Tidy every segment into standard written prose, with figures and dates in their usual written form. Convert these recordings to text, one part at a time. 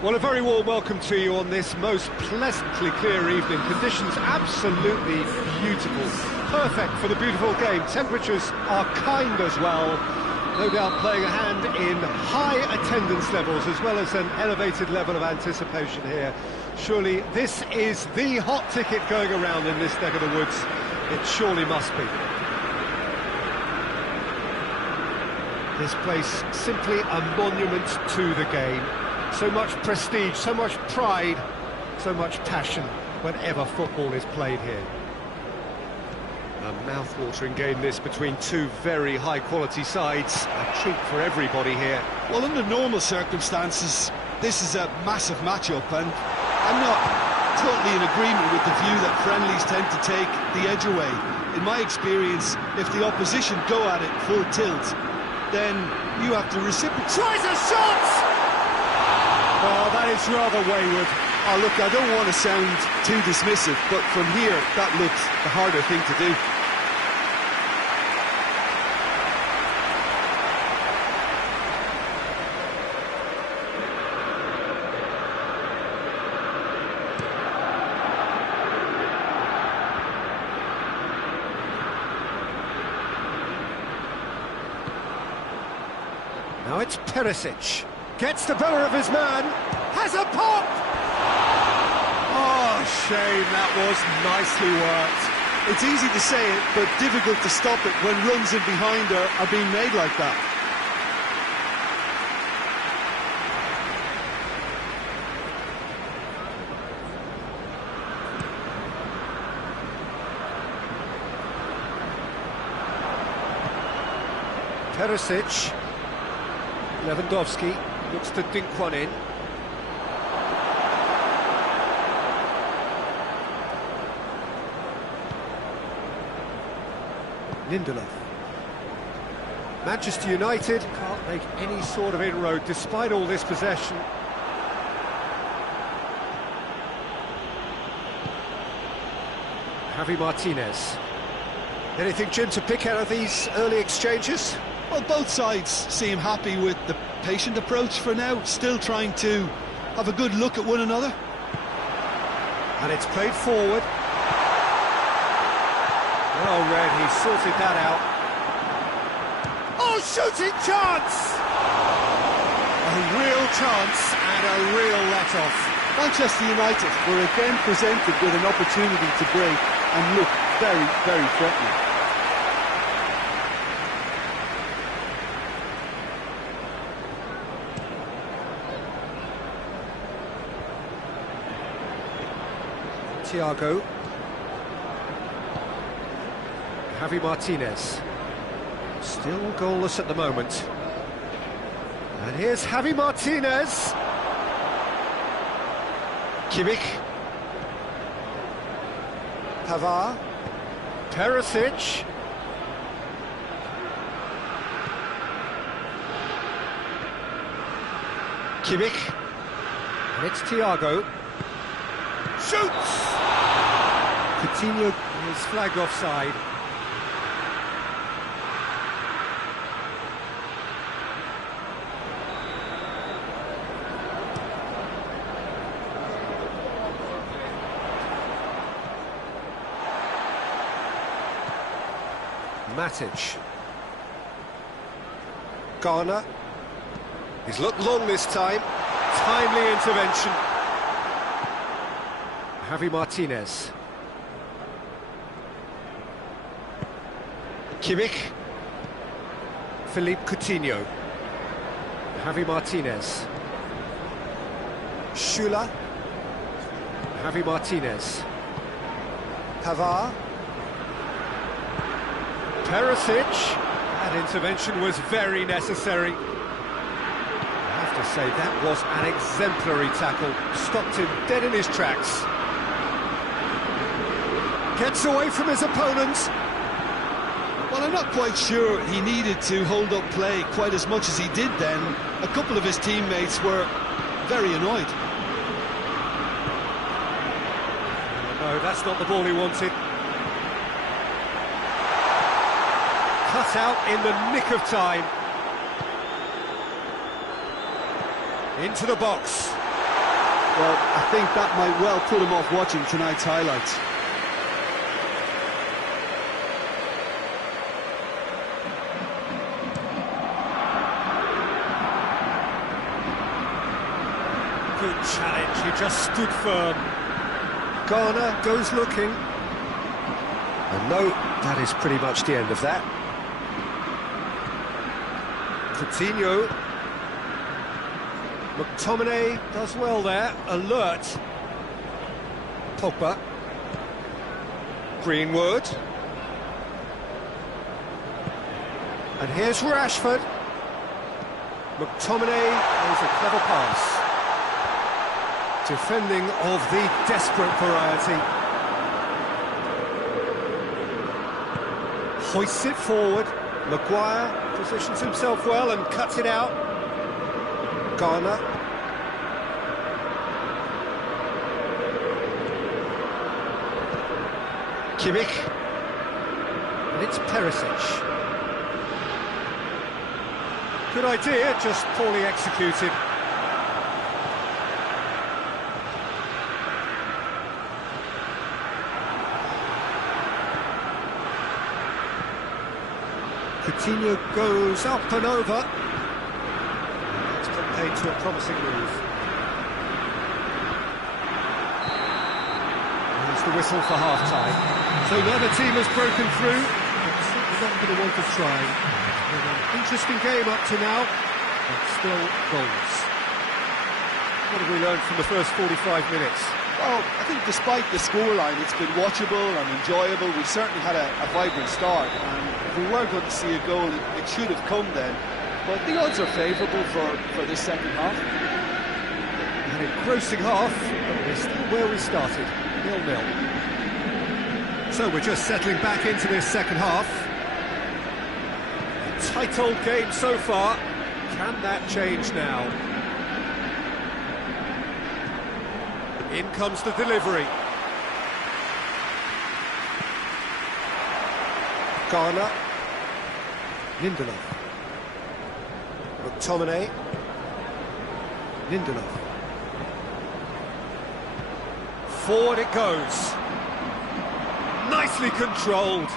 Well, a very warm welcome to you on this most pleasantly clear evening. Conditions absolutely beautiful. Perfect for the beautiful game. Temperatures are kind as well. No doubt playing a hand in high attendance levels as well as an elevated level of anticipation here. Surely this is the hot ticket going around in this neck of the woods. It surely must be. This place simply a monument to the game. So much prestige, so much pride, so much passion whenever football is played here. A mouth-watering game this between two very high-quality sides. A treat for everybody here. Well, under normal circumstances, this is a massive matchup, and I'm not totally in agreement with the view that friendlies tend to take the edge away. In my experience, if the opposition go at it full tilt, then you have to reciprocate. Tries a shot! Oh, that is rather wayward. Oh, look, I don't want to sound too dismissive, but from here, that looks the harder thing to do. Now it's Perisic. Gets the better of his man. Has a pop! Oh, shame, that was nicely worked. It's easy to say it, but difficult to stop it when runs in behind are being made like that. Perisic. Lewandowski looks to dink one in. Lindelof. Manchester United can't make any sort of inroad despite all this possession. Javi Martinez. Anything, Jim, to pick out of these early exchanges? Well, both sides seem happy with the patient approach for now, still trying to have a good look at one another. And it's played forward. Well read, he sorted that out. Oh, shooting chance! A real chance and a real let-off. Manchester United were again presented with an opportunity to break and look very, very threatening. Thiago. Javi Martinez. Still goalless at the moment. And here's Javi Martinez. Kimmich. Thar. Perisic. Kimmich. And it's Thiago. Shoots! Coutinho is flagged offside. Matic. Garner. He's looked long this time. Timely intervention. Javi Martinez. Kimmich. Philippe Coutinho. Javi Martinez. Schüller. Javi Martinez. Thar. Perisic. That intervention was very necessary. I have to say, that was an exemplary tackle. Stopped him dead in his tracks. Gets away from his opponents. Well, I'm not quite sure he needed to hold up play quite as much as he did then. A couple of his teammates were very annoyed. No, that's not the ball he wanted. Cut out in the nick of time. Into the box. Well, I think that might well put him off watching tonight's highlights. Good challenge, he just stood firm. Garner goes looking. And no, that is pretty much the end of that. Coutinho. McTominay does well there, alert. Pogba. Greenwood. And here's Rashford. McTominay plays a clever pass. Defending of the desperate variety. Hoists it forward. Maguire positions himself well and cuts it out. Garner. Kimmich. And it's Perisic. Good idea, just poorly executed. Coutinho goes up and over. That's put paid to a promising move. There's the whistle for half-time. So neither team has broken through, but certainly not going to want to try. It's been an interesting game up to now, but still goals. What have we learned from the first 45 minutes? Well, I think despite the scoreline, it's been watchable and enjoyable. We've certainly had a vibrant start, and if we were going to see a goal, it should have come then. But the odds are favourable for this second half. An engrossing half, but we're still where we started, 0-0. So we're just settling back into this second half. A tight old game so far. Can that change now? In comes the delivery. Garner. Lindelof. McTominay. Lindelof. Forward it goes. Nicely controlled.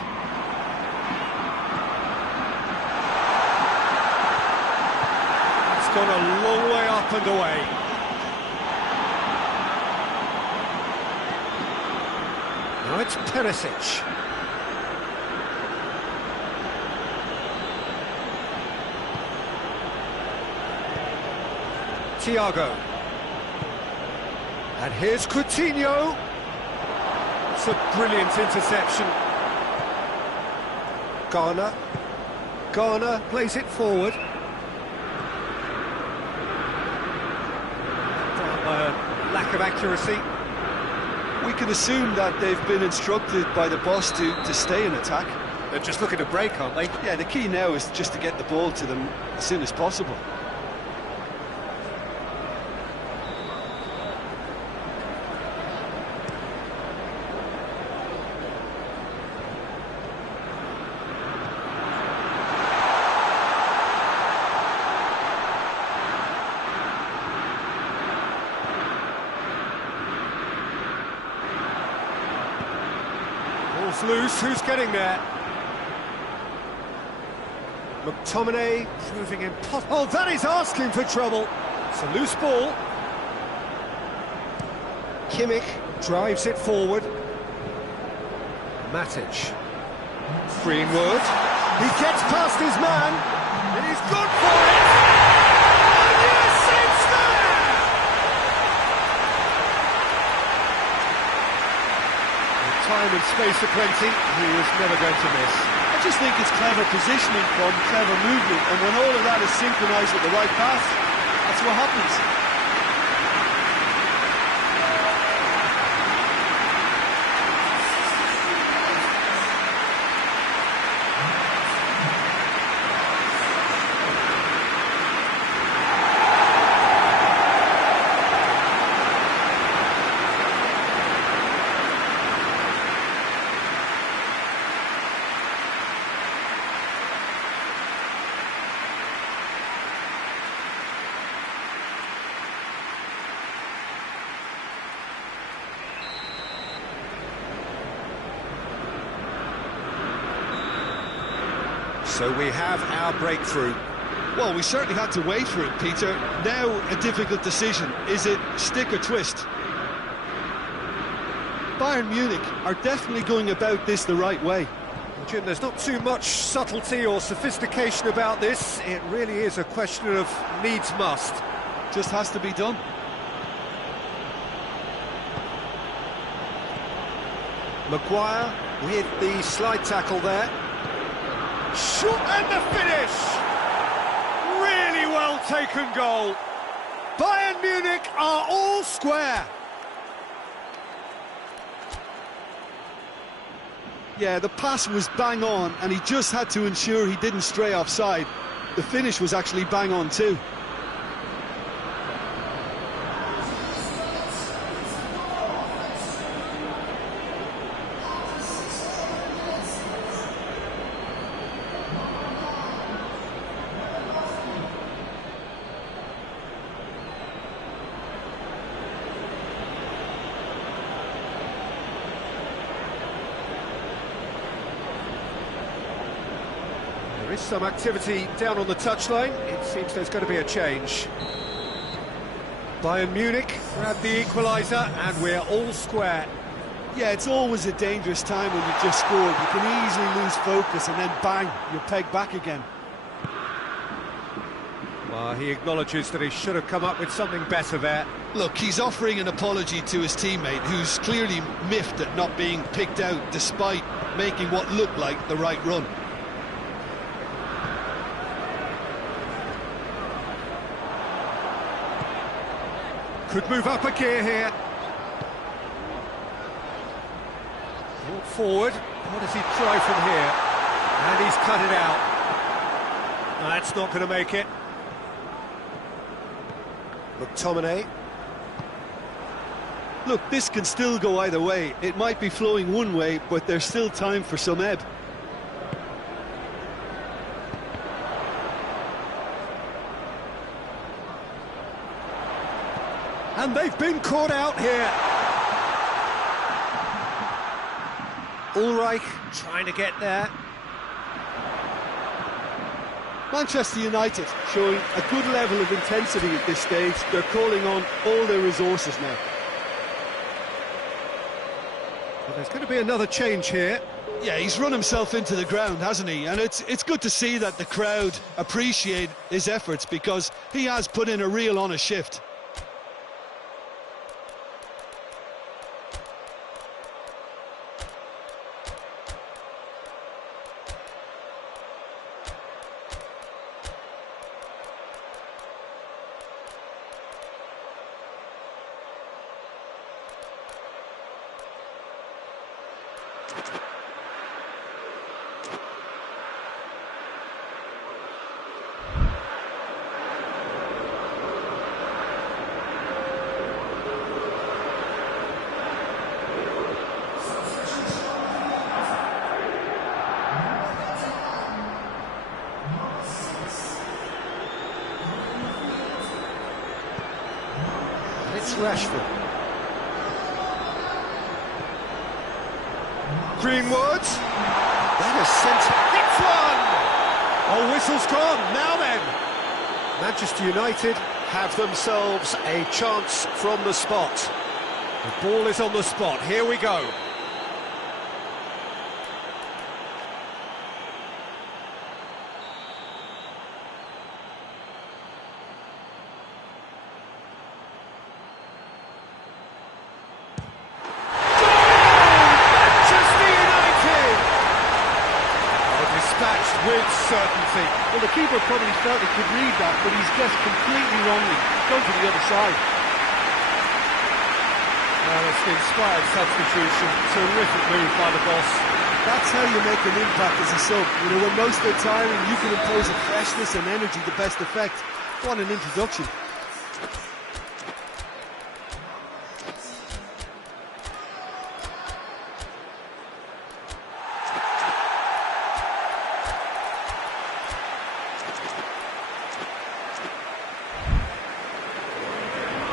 It's gone a long way up and away. Now it's Perisic. Thiago. And here's Coutinho. It's a brilliant interception. Garner. Garner plays it forward. Down by a lack of accuracy. We can assume that they've been instructed by the boss to stay in attack. They're just looking to break, aren't they? Yeah, the key now is just to get the ball to them as soon as possible. Ball's loose, who's getting there? McTominay proving impossible. Oh, that is asking for trouble. It's a loose ball. Kimmich drives it forward. Matic. Greenwood. He gets past his man. And he's good for it. Oh, yes, it's there! With time and space aplenty, he was never going to miss. I just think it's clever positioning from clever movement, and when all of that is synchronised with the right pass, that's what happens. So we have our breakthrough. Well, we certainly had to wait for it, Peter. Now a difficult decision. Is it stick or twist? Bayern Munich are definitely going about this the right way. Jim, there's not too much subtlety or sophistication about this. It really is a question of needs must. Just has to be done. Maguire with the slide tackle there. Shoot and the finish! Really well taken goal. Bayern Munich are all square. Yeah, the pass was bang on, and he just had to ensure he didn't stray offside. The finish was actually bang on too. There is some activity down on the touchline. It seems there's going to be a change. Bayern Munich grab the equaliser and we're all square. Yeah, it's always a dangerous time when you just scored. You can easily lose focus and then bang, you're pegged back again. Well, he acknowledges that he should have come up with something better there. Look, he's offering an apology to his teammate, who's clearly miffed at not being picked out despite making what looked like the right run. Could move up a gear here. Brought forward. What does he try from here? And he's cut it out. That's not going to make it. McTominay. Look, this can still go either way. It might be flowing one way, but there's still time for some ebb. And they've been caught out here. Ulreich trying to get there. Manchester United showing a good level of intensity at this stage. They're calling on all their resources now. Well, there's going to be another change here. Yeah, he's run himself into the ground, hasn't he? And it's good to see that the crowd appreciate his efforts, because he has put in a real honest shift. It's Rashford. Greenwood. That is sent. It's one! Oh, whistle's gone. Now then. Manchester United have themselves a chance from the spot. The ball is on the spot. Here we go. With certainty. Well, the keeper probably felt he could read that, but he's guessed completely wrongly. Gone to the other side. Well, it's an inspired substitution. Terrific move by the boss. That's how you make an impact as a sub. You know, when most are tiring, you can impose a freshness and energy to best effect. What an introduction.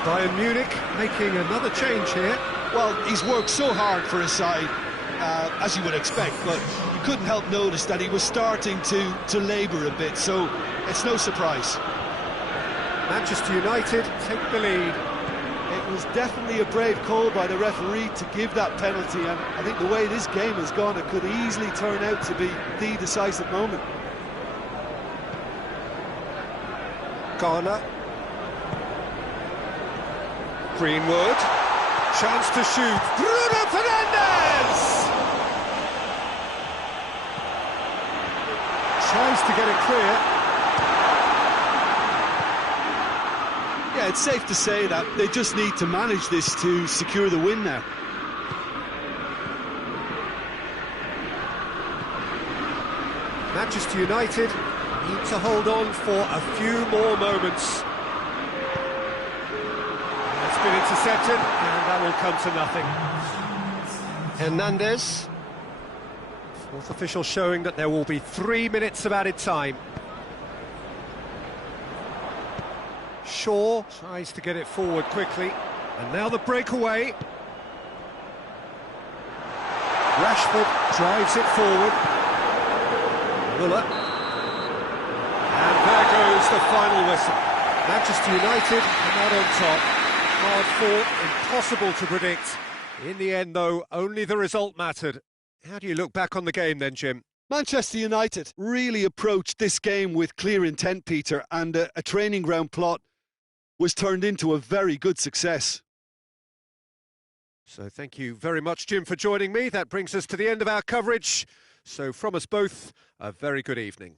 Bayern Munich making another change here. Well, he's worked so hard for his side. as you would expect, but you couldn't help notice that he was starting to labour a bit, so it's no surprise. Manchester United take the lead. It was definitely a brave call by the referee to give that penalty, and I think the way this game has gone, it could easily turn out to be the decisive moment. Garner. Greenwood. Chance to shoot. Bruno Fernandes! Tries to get it clear. Yeah, it's safe to say that they just need to manage this to secure the win now. Manchester United need to hold on for a few more moments. It's been intercepted, and that will come to nothing. Hernandez. Fourth official showing that there will be 3 minutes of added time. Shaw tries to get it forward quickly, and now the breakaway. Rashford drives it forward. Muller. And there goes the final whistle. Manchester United come out on top. Hard fought, impossible to predict. In the end, though, only the result mattered. How do you look back on the game then, Jim? Manchester United really approached this game with clear intent, Peter, and a training ground plot was turned into a very good success. So thank you very much, Jim, for joining me. That brings us to the end of our coverage. So from us both, a very good evening.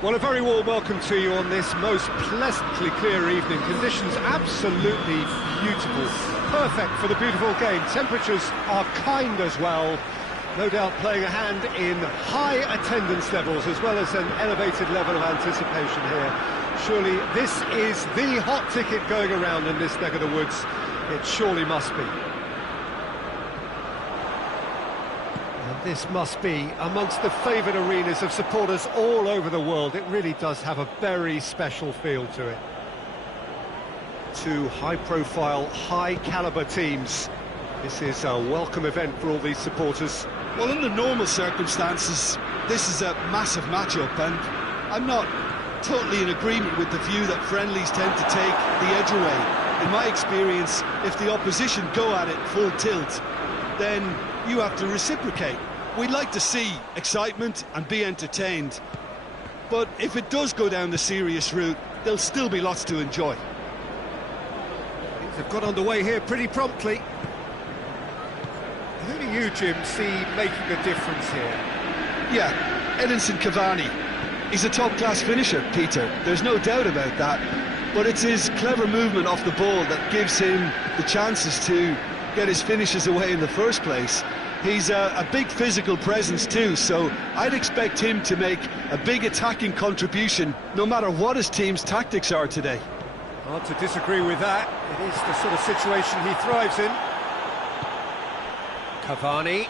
Well, a very warm welcome to you on this most pleasantly clear evening. Conditions absolutely beautiful. Perfect for the beautiful game. Temperatures are kind as well. No doubt playing a hand in high attendance levels as well as an elevated level of anticipation here. Surely this is the hot ticket going around in this neck of the woods. It surely must be. This must be amongst the favoured arenas of supporters all over the world. It really does have a very special feel to it. Two high-profile, high-calibre teams. This is a welcome event for all these supporters. Well, under normal circumstances, this is a massive matchup, and I'm not totally in agreement with the view that friendlies tend to take the edge away. In my experience, if the opposition go at it full tilt, then you have to reciprocate. We'd like to see excitement and be entertained, but if it does go down the serious route, there'll still be lots to enjoy. Things have got underway here pretty promptly. Who do you, Jim, see making a difference here? Yeah, Edinson Cavani. He's a top-class finisher, Peter. There's no doubt about that, but it's his clever movement off the ball that gives him the chances to get his finishes away in the first place. He's a big physical presence too, so I'd expect him to make a big attacking contribution no matter what his team's tactics are today. Hard to disagree with that. It is the sort of situation he thrives in. Cavani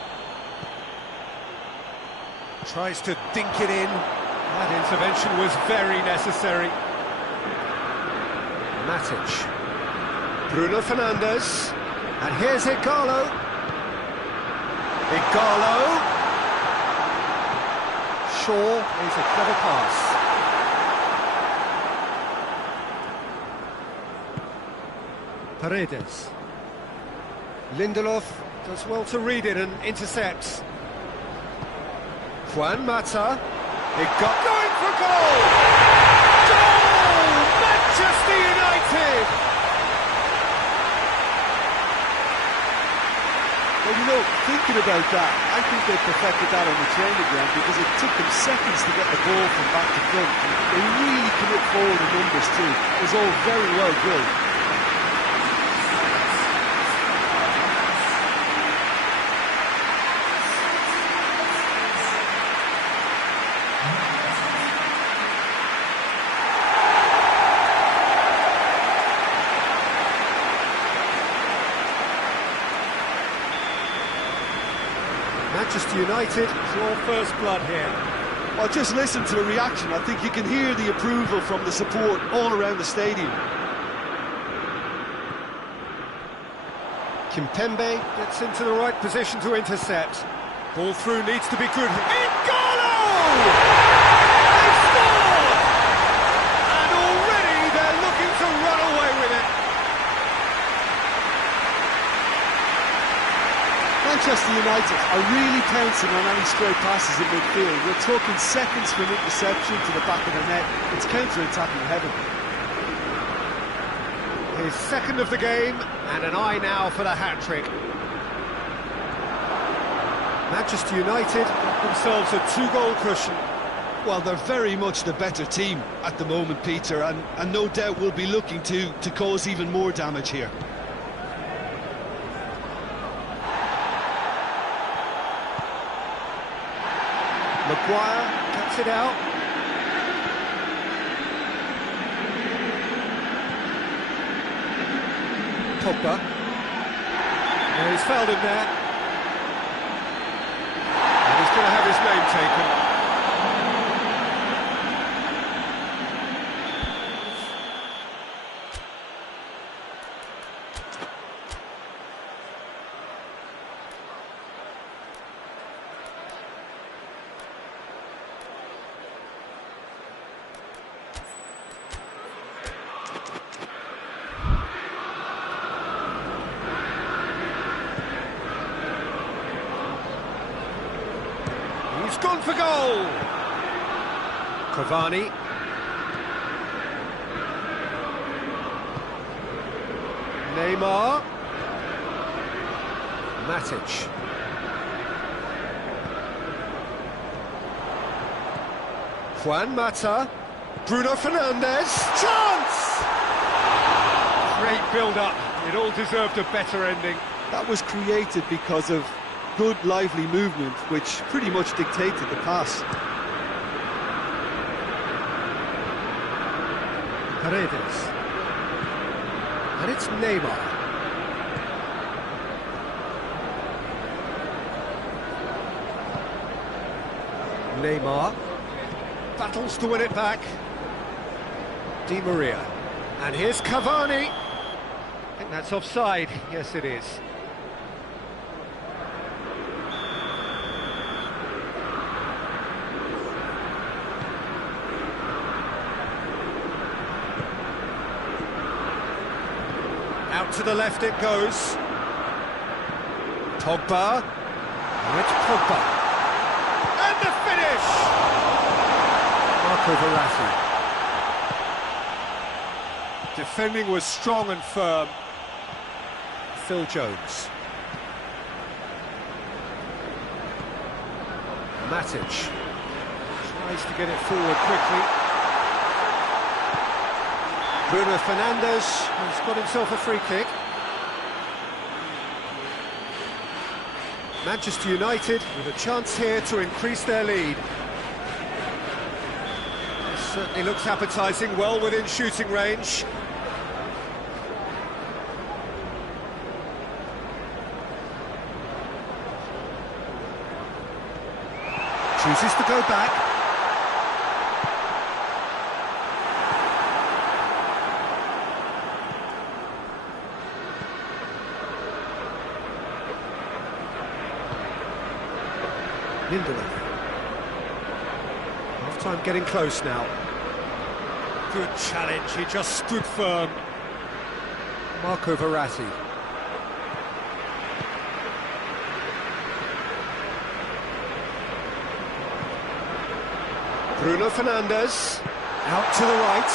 tries to dink it in. That intervention was very necessary. Matic, Bruno Fernandes. And here's Igalo. Shaw is a clever pass. Paredes. Lindelof does well to read it and intercepts. Juan Mata. Going for goal! Goal! Manchester United! Well, you know, thinking about that, I think they perfected that on the training ground because it took them seconds to get the ball from back to front. They really commit forward in numbers too. It was all very well drilled. Manchester United draw first blood here. Well, just listen to the reaction. I think you can hear the approval from the support all around the stadium. Kimpembe gets into the right position to intercept. Ball through needs to be good. Igalo! They score! And already they're looking to run away with it. Manchester United are really pouncing on any stray passes in midfield. We're talking seconds from interception to the back of the net. It's counter-attacking heaven. His second of the game, and an eye now for the hat-trick. Manchester United got themselves a two-goal cushion. Well, they're very much the better team at the moment, Peter, and no doubt will be looking to cause even more damage here. Maguire cuts it out. Pogba. Oh, he's fouled him there. And he's going to have his name taken. He's gone for goal! Cavani. Neymar. Matic. Juan Mata, Bruno Fernandes, chance! Great build-up, it all deserved a better ending. That was created because of good, lively movement, which pretty much dictated the pass. Paredes. And it's Neymar. Neymar battles to win it back. Di Maria. And here's Cavani. I think that's offside. Yes, it is. Out to the left it goes. Pogba. And it's Pogba. And the finish! Marco Verratti. Defending was strong and firm. Phil Jones. Matic. Tries to get it forward quickly. Bruno Fernandes has got himself a free kick. Manchester United with a chance here to increase their lead. This certainly looks appetising, well within shooting range. Chooses to go back. Lindelof. Half-time getting close now. Good challenge, he just stood firm. Marco Verratti. Bruno Fernandes. Out to the right.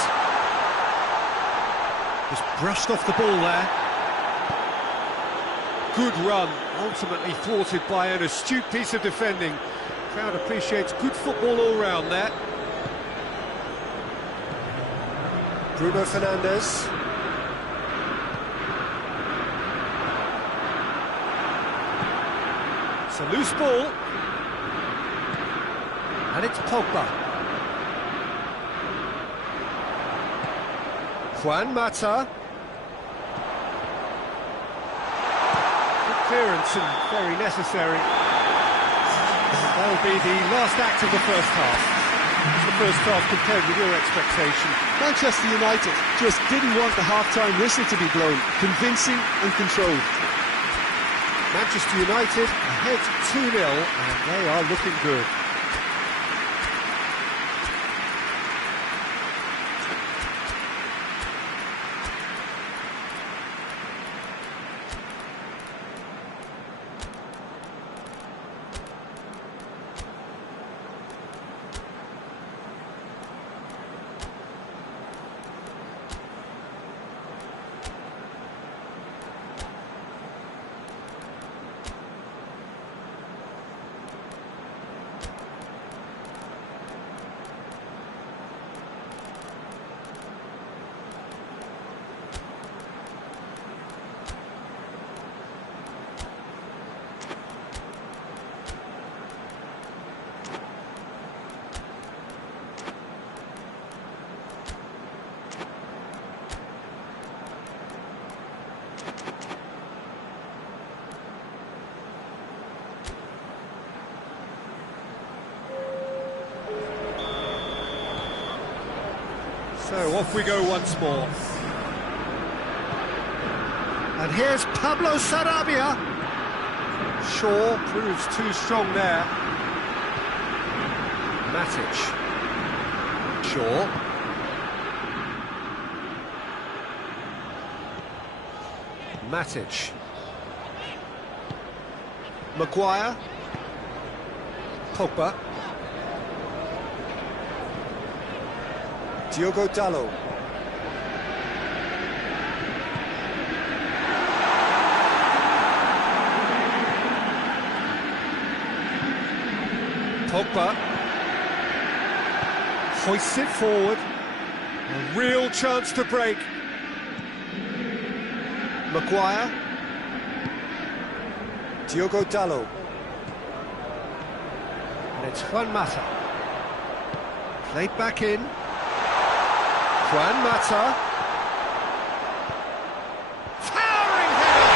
Just brushed off the ball there. Good run, ultimately thwarted by an astute piece of defending. Crowd appreciates good football all round there. Bruno Fernandes. It's a loose ball. And it's Pogba. Juan Mata. Clearance and very necessary. That'll be the last act of the first half. What's the first half compared with your expectation? Manchester United just didn't want the half-time whistle to be blown. Convincing and controlled. Manchester United ahead 2-0 and they are looking good. So off we go once more. And here's Pablo Sarabia. Shaw proves too strong there. Matic. Shaw. Matic. Maguire. Pogba. Diogo Dalot. Pogba. Hoists it forward. A real chance to break. Maguire. Diogo Dalot. And it's Juan Mata. Played back in. Juan Mata. Towering header!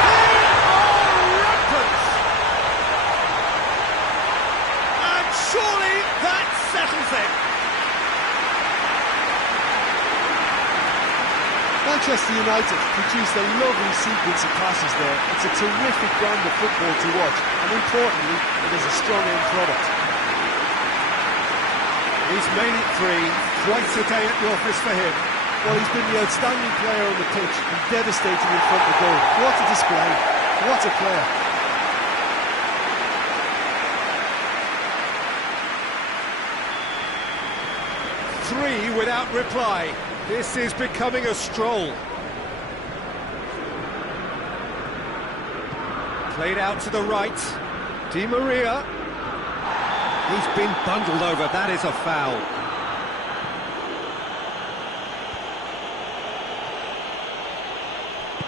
They are rampant! And surely that settles it. Manchester United produced a lovely sequence of passes there. It's a terrific brand of football to watch, and importantly, it is a strong end product. He's made it three, twice a day at the office for him. Well, he's been the outstanding player on the pitch and devastating in front of goal. What a display, what a player. Three without reply. This is becoming a stroll. Played out to the right. Di Maria. He's been bundled over. That is a foul.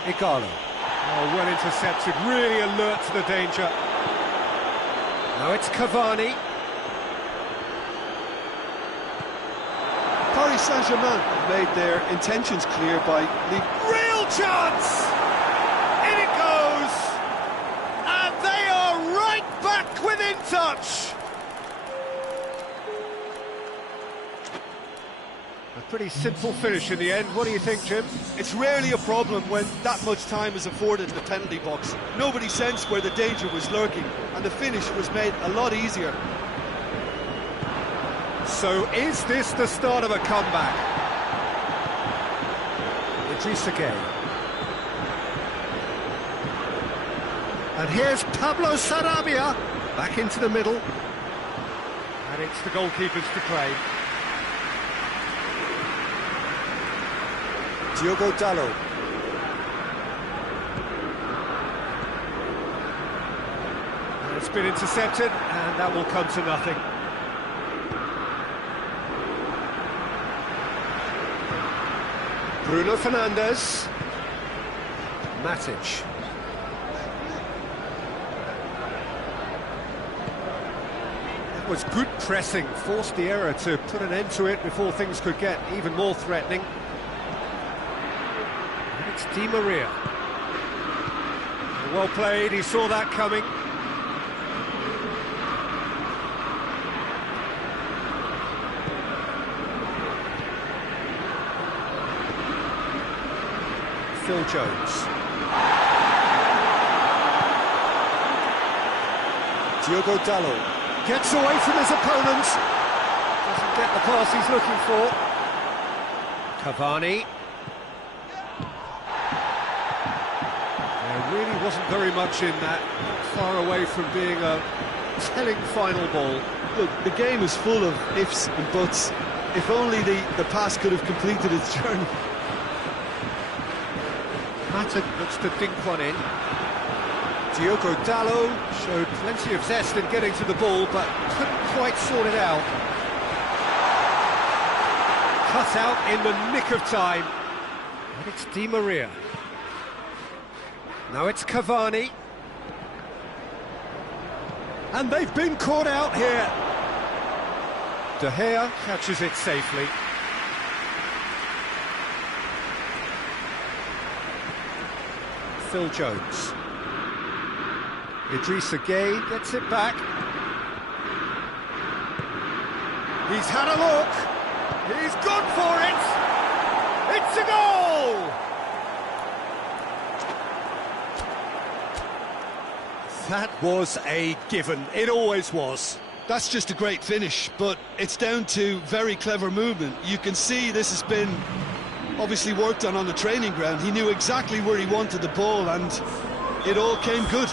Igalo. Oh, well intercepted. Really alert to the danger. Now it's Cavani. Paris Saint-Germain have made their intentions clear by Real chance! In it goes! And they are right back within touch! A pretty simple finish in the end. What do you think, Jim? It's rarely a problem when that much time is afforded in the penalty box. Nobody sensed where the danger was lurking, and the finish was made a lot easier. So is this the start of a comeback? Idrissa Gueye. And here's Pablo Sarabia back into the middle. And it's the goalkeepers to play. Diogo Dalot. And it's been intercepted, and that will come to nothing. Bruno Fernandes. Matic. That was good pressing, forced the error to put an end to it before things could get even more threatening. And it's Di Maria. Well played, he saw that coming. Phil Jones. Diogo Dalot. Gets away from his opponent. Doesn't get the pass he's looking for. Cavani. There really wasn't very much in that. Far away from being a telling final ball. Look, the game is full of ifs and buts. If only the pass could have completed its journey. Mata looks to dink one in. Diogo Dalot showed plenty of zest in getting to the ball, but couldn't quite sort it out. Cut out in the nick of time. And it's Di Maria. Now it's Cavani. And they've been caught out here. De Gea catches it safely. Phil Jones. Idrissa Gueye gets it back. He's had a look. He's gone for it. It's a goal! That was a given. It always was. That's just a great finish, but it's down to very clever movement. You can see this has been obviously worked on the training ground. He knew exactly where he wanted the ball, and it all came good.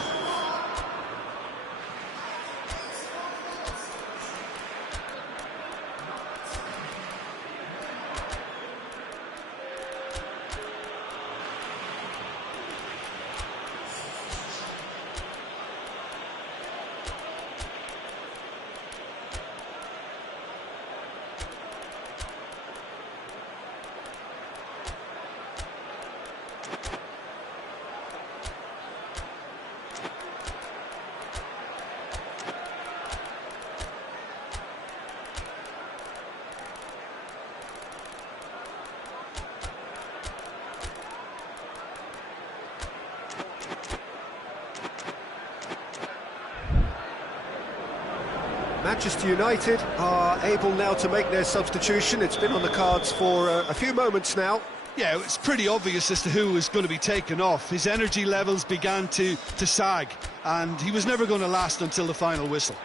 Manchester United are able now to make their substitution. It's been on the cards for a few moments now. Yeah, it's pretty obvious as to who was going to be taken off. His energy levels began to sag, and he was never going to last until the final whistle.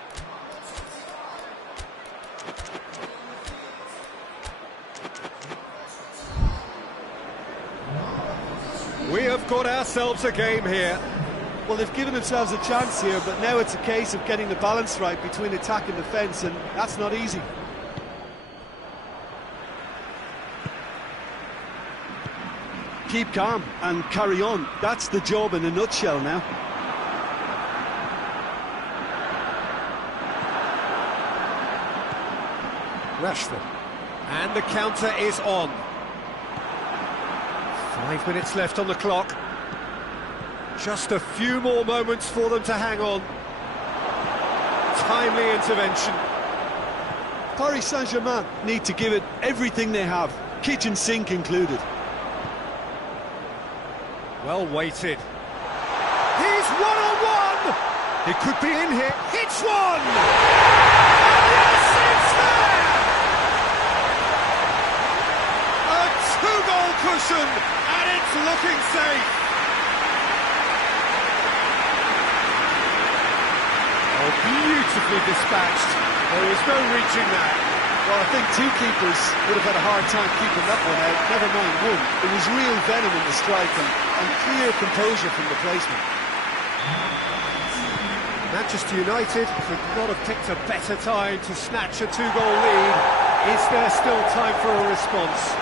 We have got ourselves a game here. Well, they've given themselves a chance here, but now it's a case of getting the balance right between attack and defence, and that's not easy. Keep calm and carry on. That's the job in a nutshell now. Rashford. And the counter is on. 5 minutes left on the clock. Just a few more moments for them to hang on. Timely intervention. Paris Saint-Germain need to give it everything they have, kitchen sink included. Well weighted. He's one-on-one! He could be in here. Hits one! And yes, it's there! A two-goal cushion, and it's looking safe. Oh, beautifully dispatched. There was no reaching that. Well, I think two keepers would have had a hard time keeping that one out, never mind one. It was real venom in the strike and clear composure from the placement. Manchester United could not have picked a better time to snatch a two-goal lead. Is there still time for a response?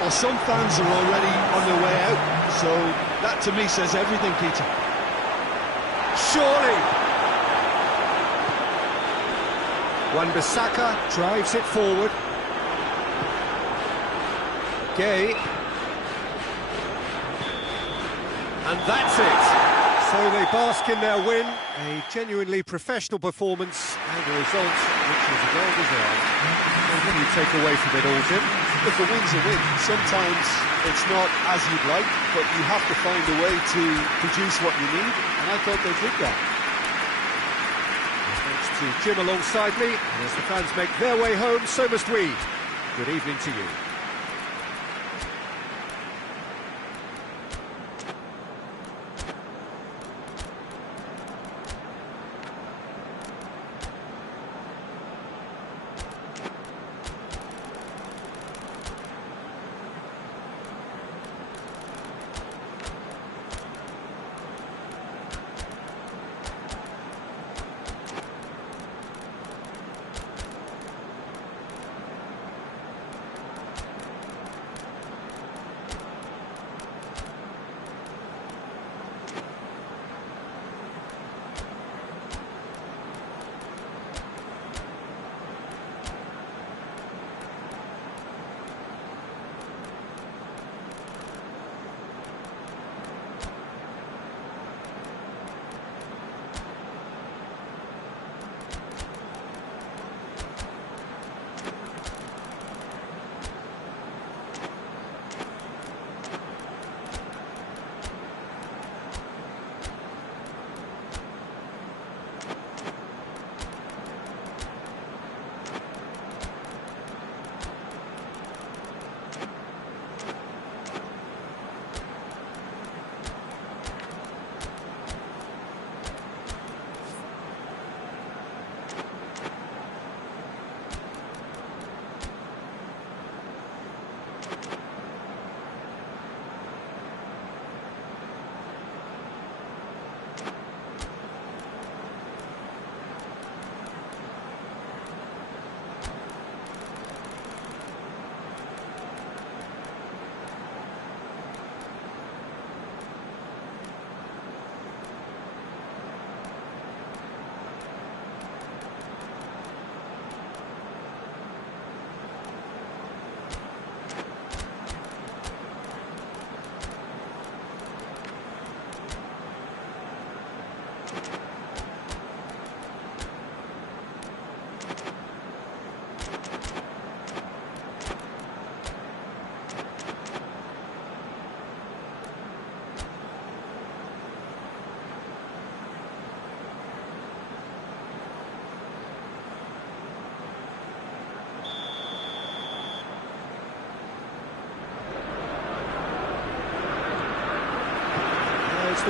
Well, some fans are already on their way out, so that to me says everything, Peter. Surely! Wan-Bissaka drives it forward. Gay. And that's it. So they bask in their win. A genuinely professional performance and a result which was well deserved. What do you take away from it all, Jim? Look, a win's a win. Sometimes it's not as you'd like, but you have to find a way to produce what you need, and I thought they did that. Thanks to Jim alongside me, and as the fans make their way home, so must we. Good evening to you.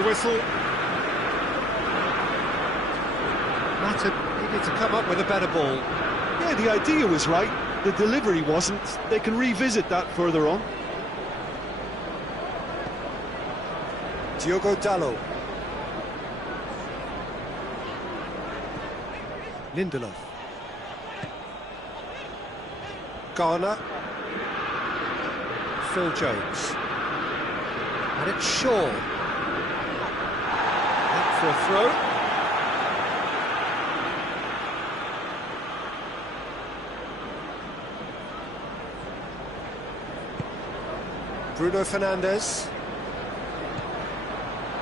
the whistle. Mata needed to come up with a better ball. Yeah, the idea was right, the delivery wasn't. They can revisit that further on. Diogo Dalot. Lindelof. Garner. Phil Jones. And it's Shaw. Out for a throw. Bruno Fernandes.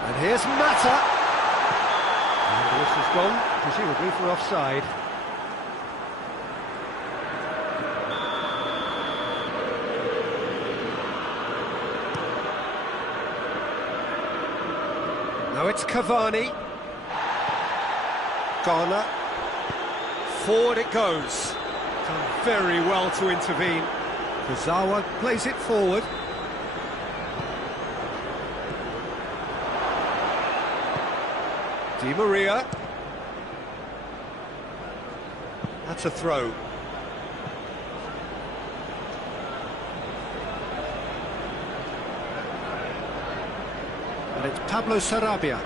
And here's Mata. And the whistle's gone, presumably for offside. Now it's Cavani. Garner. Forward it goes. Done very well to intervene. Kurzawa plays it forward. Di Maria. That's a throw. And it's Pablo Sarabia.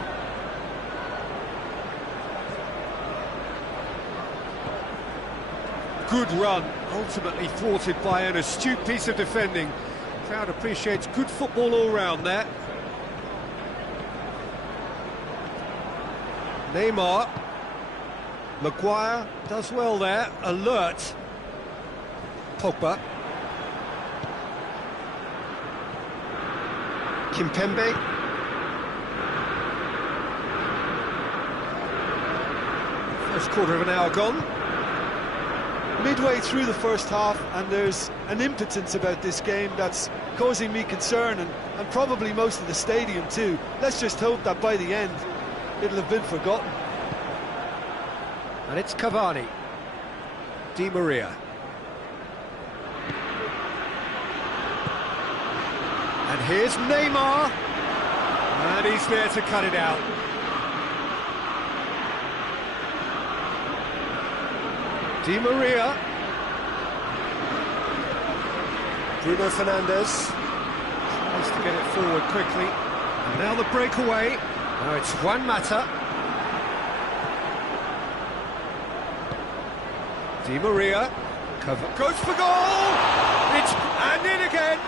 Good run, ultimately thwarted by an astute piece of defending. Crowd appreciates good football all round there. Neymar. Maguire does well there, alert. Pogba. Kimpembe. First quarter of an hour gone. Midway through the first half, and there's an impotence about this game that's causing me concern, and probably most of the stadium too. Let's just hope that by the end it'll have been forgotten. And it's Cavani. Di Maria. And here's Neymar. And he's there to cut it out. Di Maria. Bruno Fernandes. Tries to get it forward quickly. And now the breakaway. Now it's Juan Mata. Di Maria. Goes for goal! It's and in again!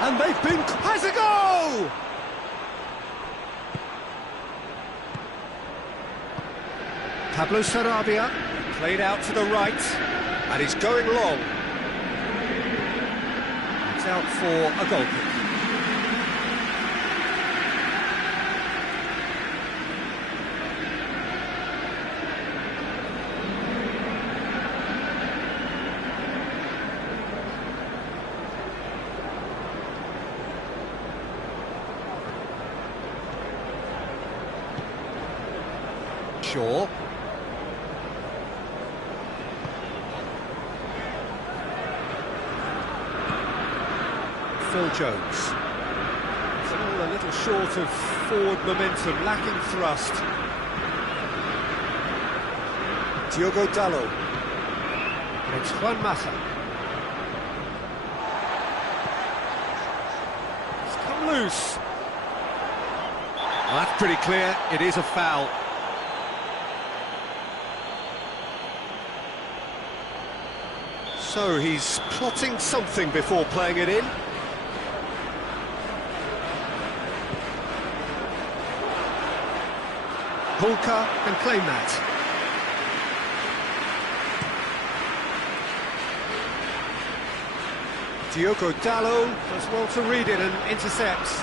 And they've been... has a goal! Pablo Sarabia. Played out to the right. And he's going long. It's out for a goal kick. Shaw. Phil Jones. Still a little short of forward momentum, lacking thrust. Diogo Dalot. It's Juan Mata. It's come loose. Well, that's pretty clear. It is a foul. So he's plotting something before playing it in. Hulka can claim that. Diogo Dalot does well to read it and intercepts.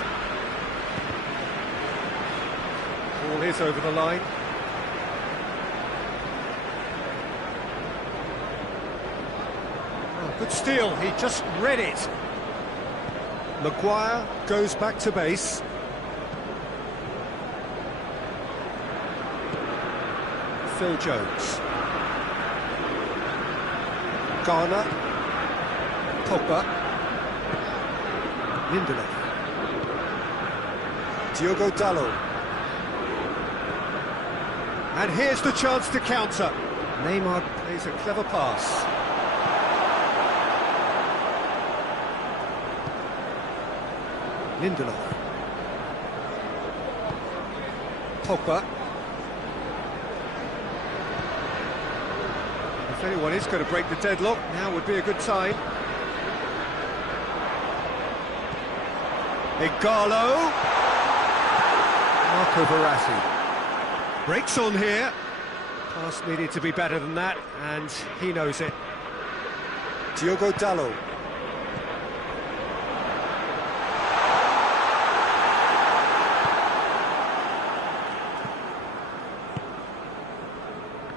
Ball is over the line. Oh, good steal, he just read it. Maguire goes back to base. Phil Jones. Garner. Pogba. Lindelof. Diogo Dalot. And here's the chance to counter. Neymar plays a clever pass. Lindelof. Pogba. If anyone is going to break the deadlock, now would be a good time. Igalo. Marco Verratti. Breaks on here. Pass needed to be better than that, and he knows it. Diogo Dalot.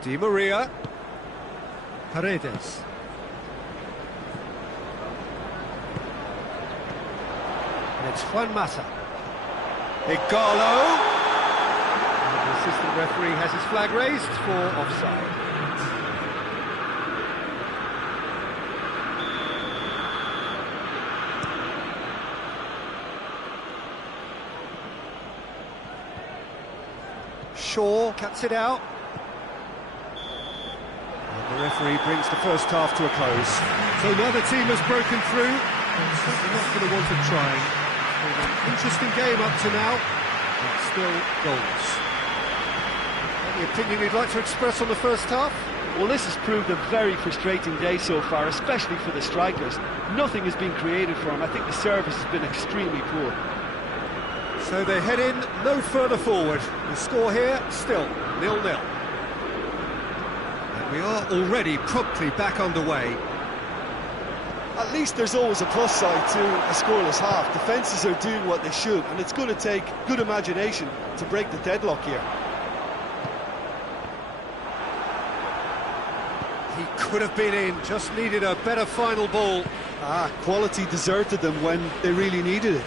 Di Maria. Paredes. And it's Juan Mata. Igalo. And the assistant referee has his flag raised for offside. Shaw cuts it out. The referee brings the first half to a close. So neither team has broken through. They're not going to want to try. An interesting game up to now, but still goals. Any opinion you'd like to express on the first half? Well, this has proved a very frustrating day so far, especially for the strikers. Nothing has been created for them. I think the service has been extremely poor. So they head in no further forward. The score here, still 0-0. We are already promptly back underway. At least there's always a plus side to a scoreless half. Defences are doing what they should, and it's going to take good imagination to break the deadlock here. He could have been in, just needed a better final ball. Quality deserted them when they really needed it.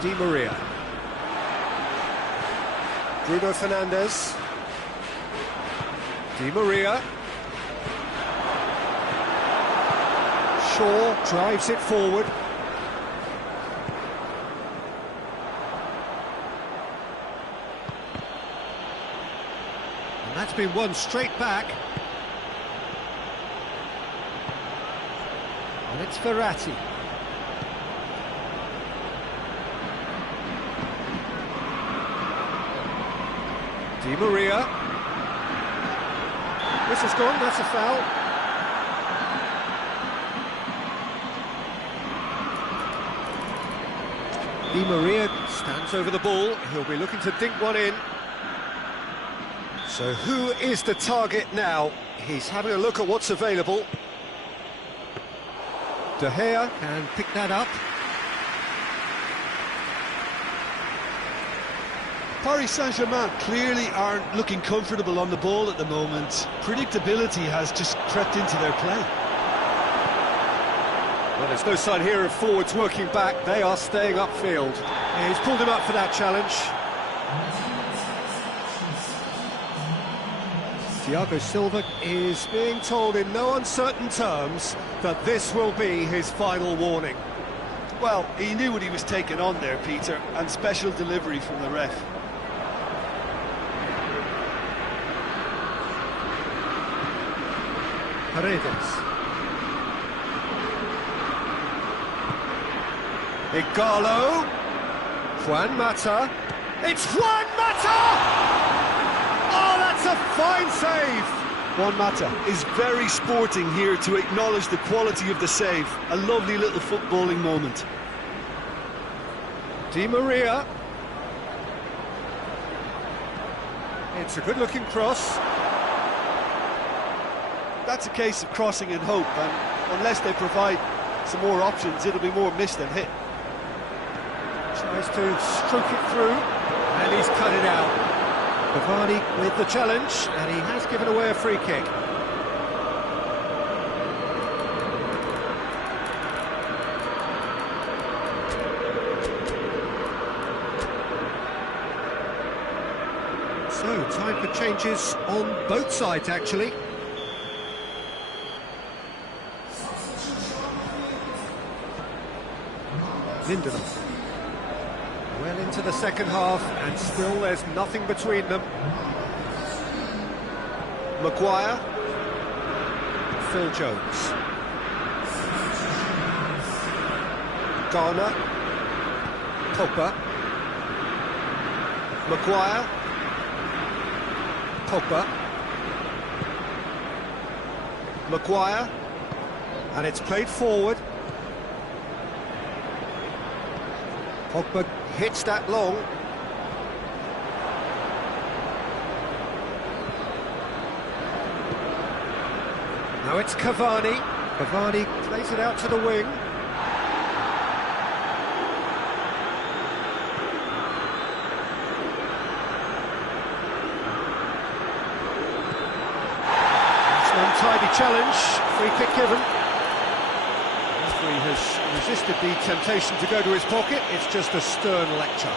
Di Maria. Bruno Fernandes. Di Maria. Shaw drives it forward. And that's been won straight back. And it's Verratti. Di Maria. Whistle's gone, that's a foul. Di Maria stands over the ball, he'll be looking to dink one in. So who is the target now? He's having a look at what's available. De Gea can pick that up. Paris Saint-Germain clearly aren't looking comfortable on the ball at the moment. Predictability has just crept into their play. Well, there's no sign here of forwards working back. They are staying upfield. Yeah, he's pulled him up for that challenge. Thiago Silva is being told in no uncertain terms that this will be his final warning. Well, he knew what he was taking on there, Peter, and special delivery from the ref. Paredes. Igalo. Juan Mata. It's Juan Mata! Oh, that's a fine save! Juan Mata is very sporting here to acknowledge the quality of the save. A lovely little footballing moment. Di Maria. It's a good-looking cross. That's a case of crossing in hope, and unless they provide some more options, it'll be more missed than hit. Tries to stroke it through, and he's cut it out. Cavani with the challenge, and he has given away a free kick. So, time for changes on both sides, actually. Lindelof. Well into the second half, and still there's nothing between them. Maguire. Phil Jones. Garner. Pogba. Maguire. Pogba. Maguire. And it's played forward. Pogba hits that long. Now it's Cavani. Cavani plays it out to the wing. It's an untidy challenge. Free kick given. Referee has resisted the temptation to go to his pocket. It's just a stern lecture.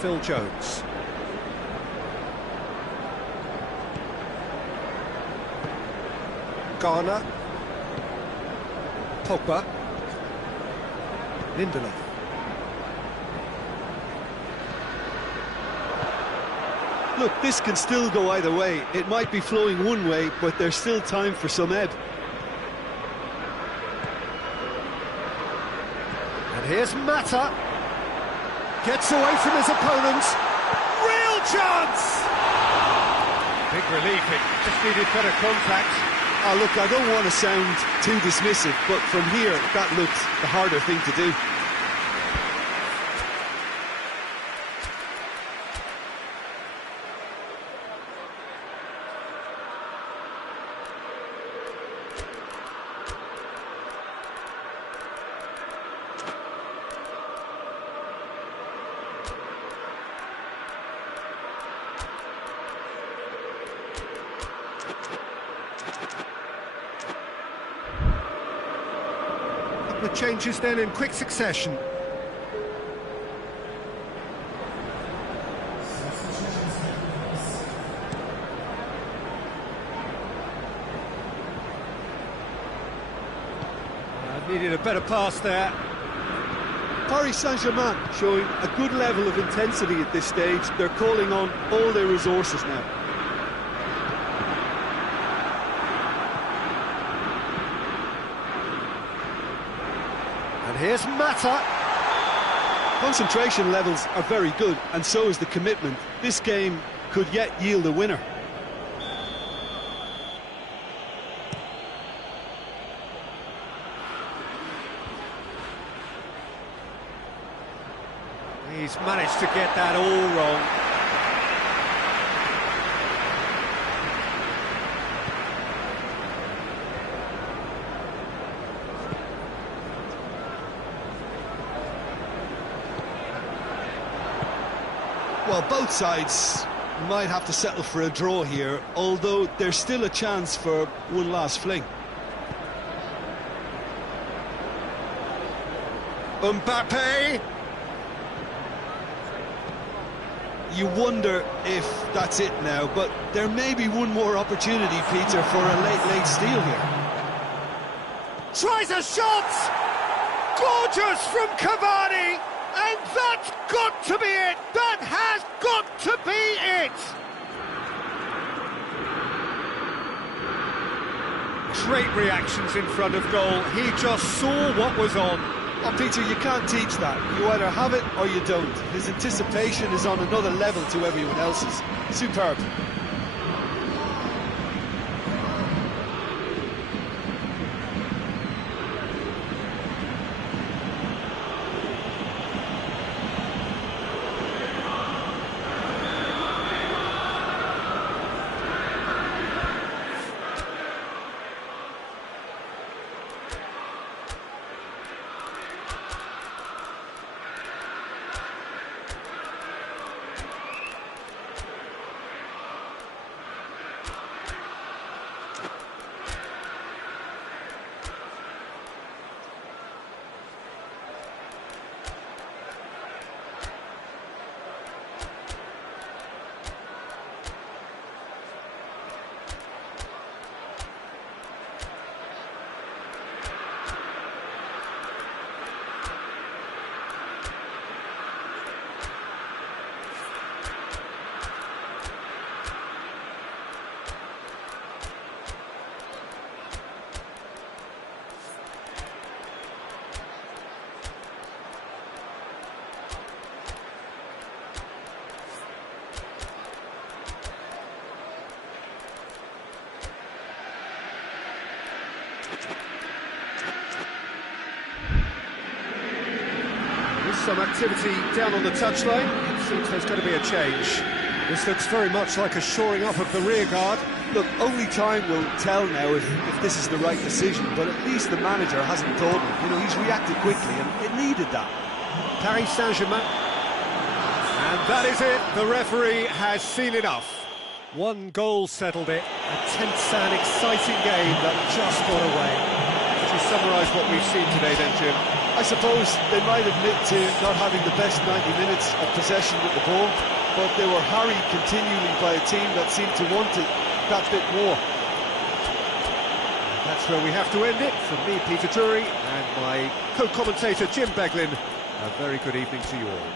Phil Jones. Garner. Pogba. Lindelof. Look, this can still go either way. It might be flowing one way, but there's still time for some ebb. And here's Mata. Gets away from his opponents. Real chance! Big relief, it just needed better contact. Oh, look, I don't want to sound too dismissive, but from here, that looked the harder thing to do. The changes then in quick succession. Needed a better pass there. Paris Saint-Germain showing a good level of intensity at this stage. They're calling on all their resources now. And here's Mata. Concentration levels are very good, and so is the commitment. This game could yet yield a winner. He's managed to get that all wrong. Well, both sides might have to settle for a draw here, although there's still a chance for one last fling. Mbappe! You wonder if that's it now, but there may be one more opportunity, Peter, for a late steal here. Tries a shot! Gorgeous from Cavani! And that's got to be it! That has got to be it! Great reactions in front of goal. He just saw what was on. Oh, Peter, you can't teach that. You either have it or you don't. His anticipation is on another level to everyone else's. Superb. There's some activity down on the touchline. It seems there's going to be a change. This looks very much like a shoring up of the rear guard. Look, only time will tell now if this is the right decision, but at least the manager hasn't told him. You know, he's reacted quickly, and it needed that. Paris Saint-Germain. And that is it. The referee has seen enough. One goal settled it. A tense and exciting game that just got away. Could you summarise what we've seen today then, Jim? I suppose they might admit to not having the best 90 minutes of possession with the ball, but they were harried continually by a team that seemed to want it that bit more. That's where we have to end it. From me, Peter Drury, and my co-commentator, Jim Beglin. A very good evening to you all.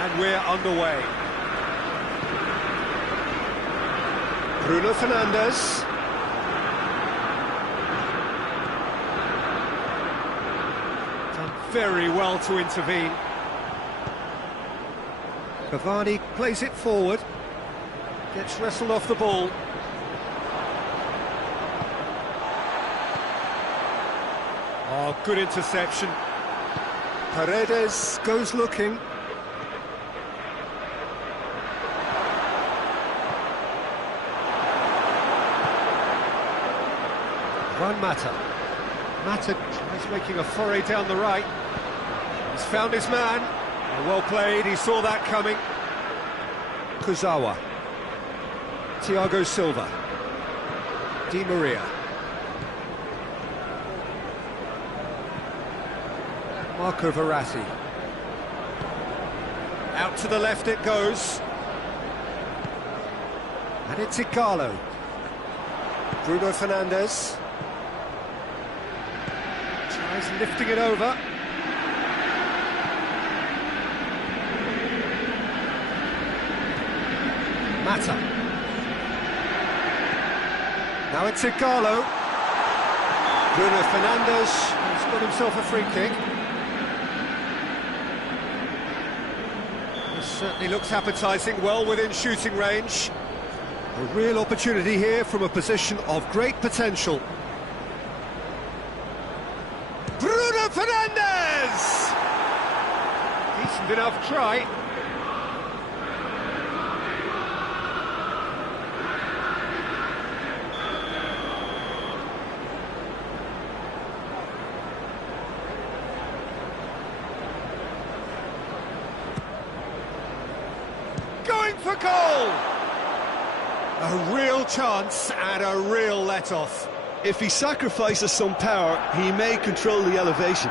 And we're underway. Bruno Fernandes. Done very well to intervene. Cavani plays it forward. Gets wrestled off the ball. Oh, good interception. Paredes goes looking. Juan Mata. Mata tries making a foray down the right. He's found his man. Well played, he saw that coming. Kurzawa. Thiago Silva. Di Maria. Marco Verratti. Out to the left it goes. And it's Igalo. Bruno Fernandes. Tries lifting it over. Mata. Now it's Igalo. Bruno Fernandes has got himself a free kick. This certainly looks appetising, well within shooting range. A real opportunity here from a position of great potential. Bruno Fernandes! Decent enough try. Going for goal! A real chance and a real let-off. If he sacrifices some power, he may control the elevation.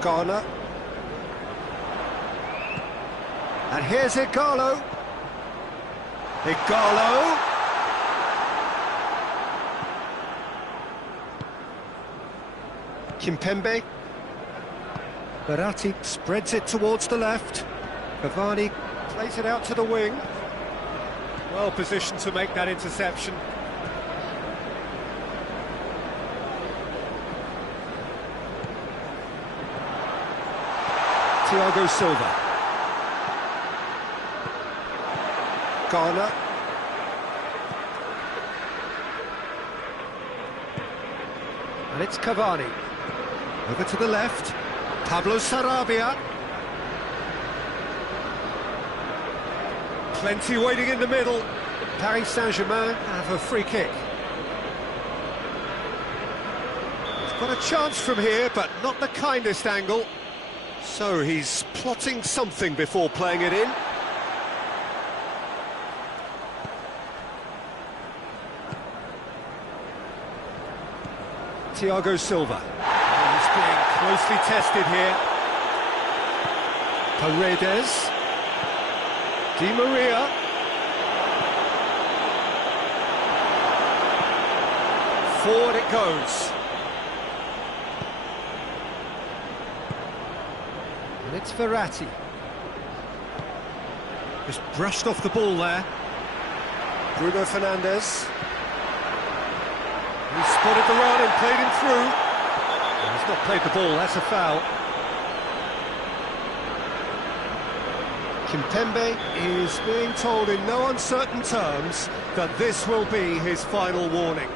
Garner. And here's Igalo. Igalo. Kimpembe. Verratti spreads it towards the left. Cavani plays it out to the wing. Well positioned to make that interception. Thiago Silva. Garner. And it's Cavani. Over to the left. Pablo Sarabia. Plenty waiting in the middle. Paris Saint-Germain have a free kick. He's got a chance from here, but not the kindest angle. So he's plotting something before playing it in. Thiago Silva. He's being closely tested here. Paredes. Di Maria. Forward it goes. And it's Verratti. Just brushed off the ball there. Bruno Fernandes. He spotted the run and played him through. And he's not played the ball, that's a foul. Kimpembe is being told in no uncertain terms that this will be his final warning.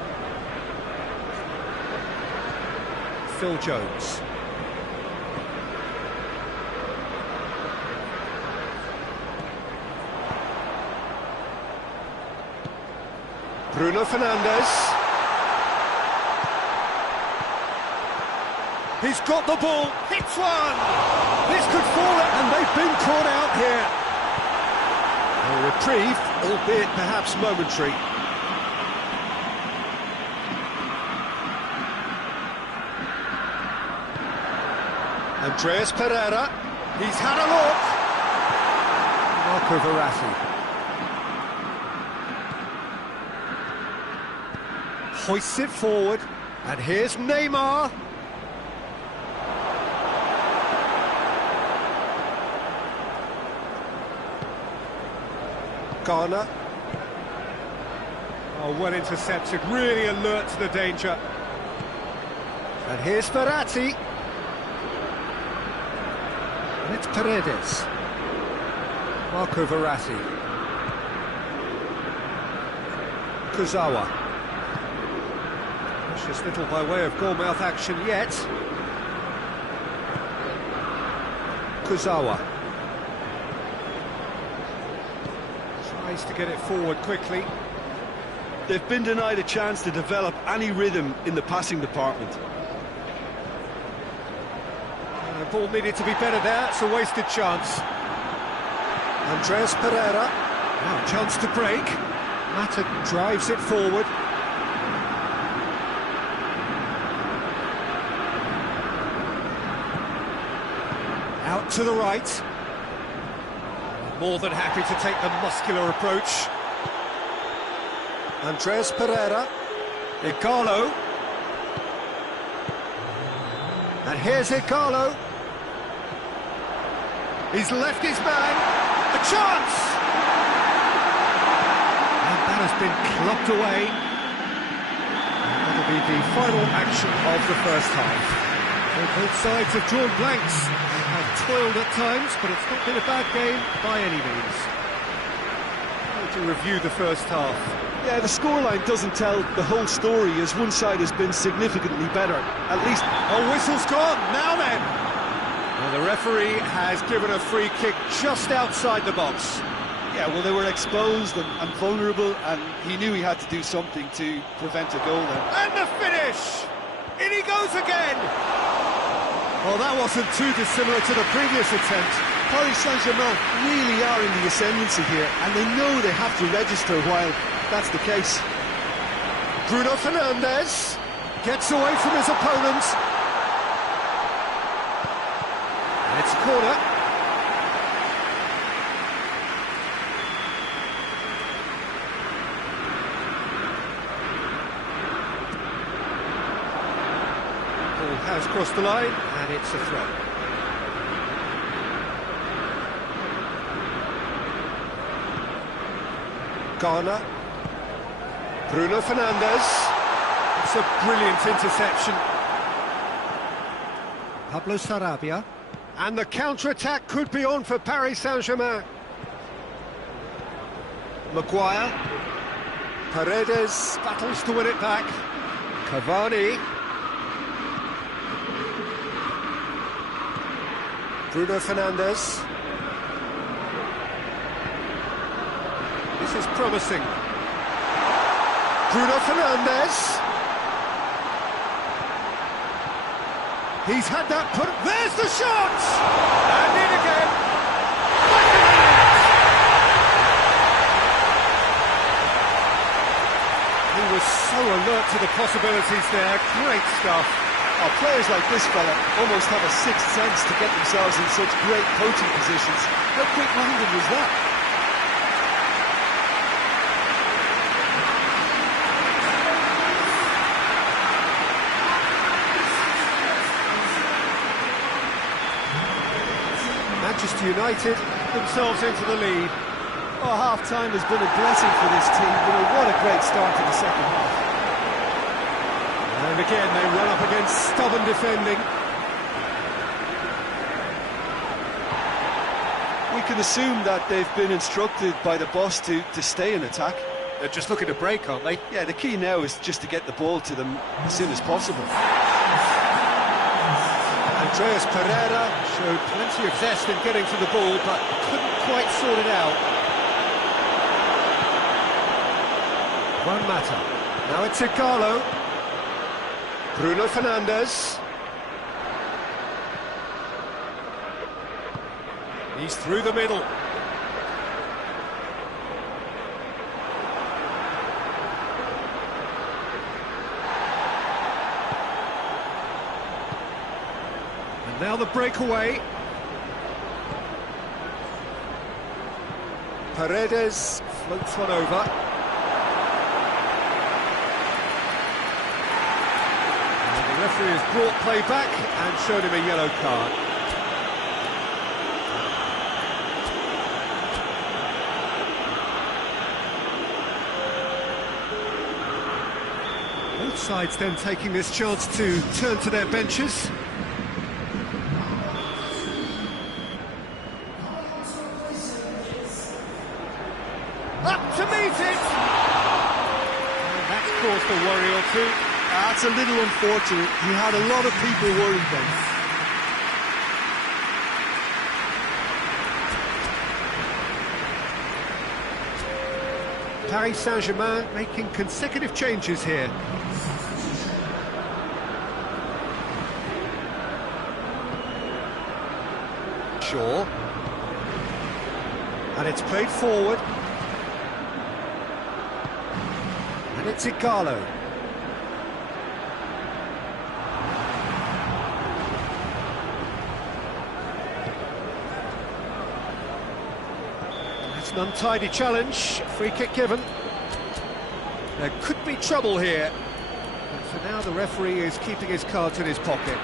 Phil Jones. Bruno Fernandes. He's got the ball, hits one! This could fall, and they've been caught out here. A reprieve, albeit perhaps momentary. Andreas Pereira, he's had a look. Marco Verratti. Hoists it forward, and here's Neymar. Garner. Oh, well intercepted, really alert to the danger. And here's Verratti. And it's Paredes. Marco Verratti. Kurzawa. Precious little by way of goal-mouth action yet. Kurzawa. Tries to get it forward quickly. They've been denied a chance to develop any rhythm in the passing department. The ball needed to be better there, it's a wasted chance. Andreas Pereira, now a chance to break. Mata drives it forward. Out to the right. More than happy to take the muscular approach. Andreas Pereira. Igalo. And here's Igalo. He's left his man. A chance! And that has been clubbed away. And that'll be the final action of the first half. Well, both sides have drawn blanks. They have toiled at times, but it's not been a bad game by any means. To review the first half. Yeah, the scoreline doesn't tell the whole story, as one side has been significantly better, at least. Oh, whistle's gone, now then! Well, the referee has given a free kick just outside the box. Yeah, well, they were exposed and vulnerable, and he knew he had to do something to prevent a goal then. And the finish! In he goes again! Well, that wasn't too dissimilar to the previous attempt. Paris Saint-Germain really are in the ascendancy here, and they know they have to register while that's the case. Bruno Fernandes gets away from his opponent. And it's a corner. Ball has crossed the line, and it's a throw. Garner. Bruno Fernandes. It's a brilliant interception. Pablo Sarabia. And the counter-attack could be on for Paris Saint-Germain. Maguire. Paredes battles to win it back. Cavani. Bruno Fernandes. This is promising. Bruno Fernandes. He's had that put. There's the shot! And in again. He was so alert to the possibilities there. Great stuff. Players like this fella almost have a sixth sense to get themselves in such great coaching positions. How quick-minded was that? Manchester United themselves into the lead. Oh, half-time has been a blessing for this team. You know, what a great start to the second half. And again, they run up against stubborn defending. We can assume that they've been instructed by the boss to stay in attack. They're just looking to break, aren't they? Yeah, the key now is just to get the ball to them as soon as possible. Andreas Pereira showed plenty of zest in getting to the ball, but couldn't quite sort it out. One matter. Now it's Igalo. Bruno Fernandes. He's through the middle. And now the breakaway. Paredes floats one over. The referee has brought play back and showed him a yellow card. Both sides then taking this chance to turn to their benches. Up to meet it! And that's caused a worry or two. That's a little unfortunate. He had a lot of people worried then. Paris Saint-Germain making consecutive changes here. Shaw. And it's played forward. And it's Igalo. That's an untidy challenge. Free kick given. There could be trouble here. And for now, the referee is keeping his cards in his pocket.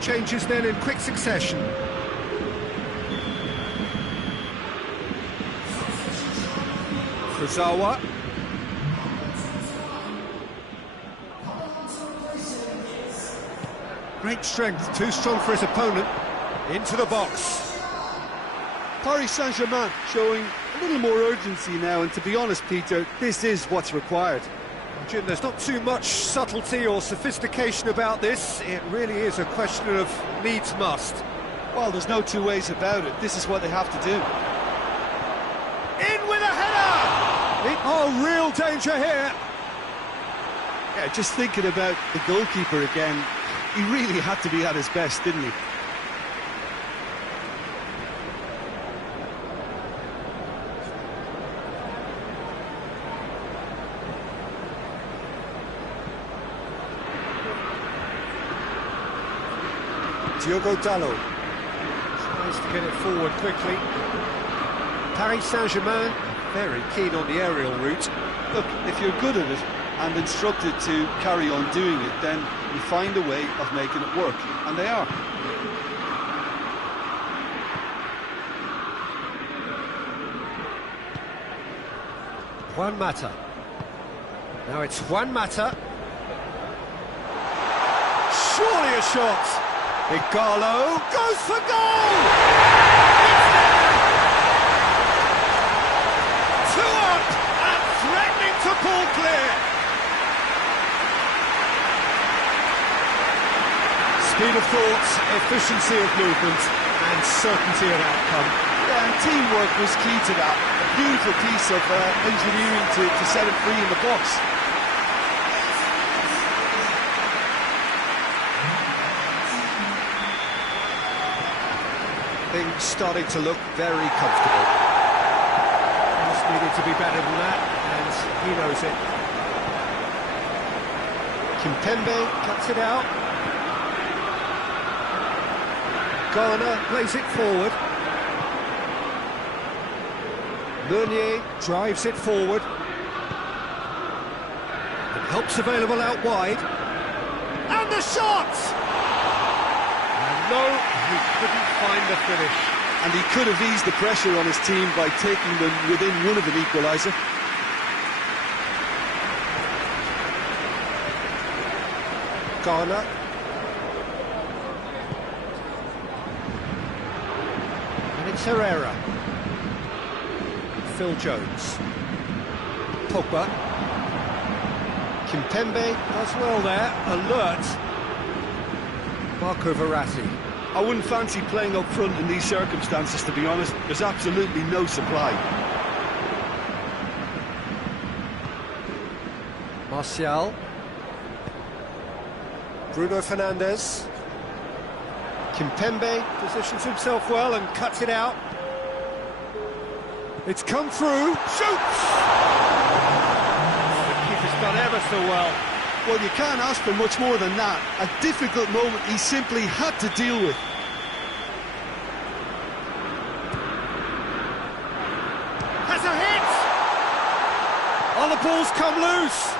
Changes then in quick succession. Kurzawa. Great strength, too strong for his opponent. Into the box. Paris Saint-Germain showing a little more urgency now, and to be honest, Peter, this is what's required. Jim, there's not too much subtlety or sophistication about this. It really is a question of needs must. Well, there's no two ways about it. This is what they have to do. In with a header! Oh, real danger here. Yeah, just thinking about the goalkeeper again, he really had to be at his best, didn't he? Diogo Dalot tries to get it forward quickly. Paris Saint-Germain very keen on the aerial route. Look, if you're good at it and instructed to carry on doing it, then you find a way of making it work, and they are. Juan Mata. Now it's Juan Mata. Surely a shot. Igalo goes for goal! Two up and threatening to pull clear. Speed of thought, efficiency of movement and certainty of outcome. Yeah, and teamwork was key to that. A beautiful piece of engineering to set it free in the box. Things starting to look very comfortable. Just needed to be better than that, and he knows it. Kimpembe cuts it out. Garner plays it forward. Meunier drives it forward. And help's available out wide. And the shot! And no, he couldn't find the finish. And he could have eased the pressure on his team by taking them within one of an equaliser. Garner. And it's Herrera. Phil Jones. Pogba. Kimpembe does well there. Alert. Marco Verratti. I wouldn't fancy playing up front in these circumstances, to be honest. There's absolutely no supply. Martial. Bruno Fernandes. Kimpembe positions himself well and cuts it out. It's come through. Shoots! Oh, the keeper's done ever so well. Well, you can't ask for much more than that. A difficult moment he simply had to deal with. Has a hit! Oh, the ball's come loose!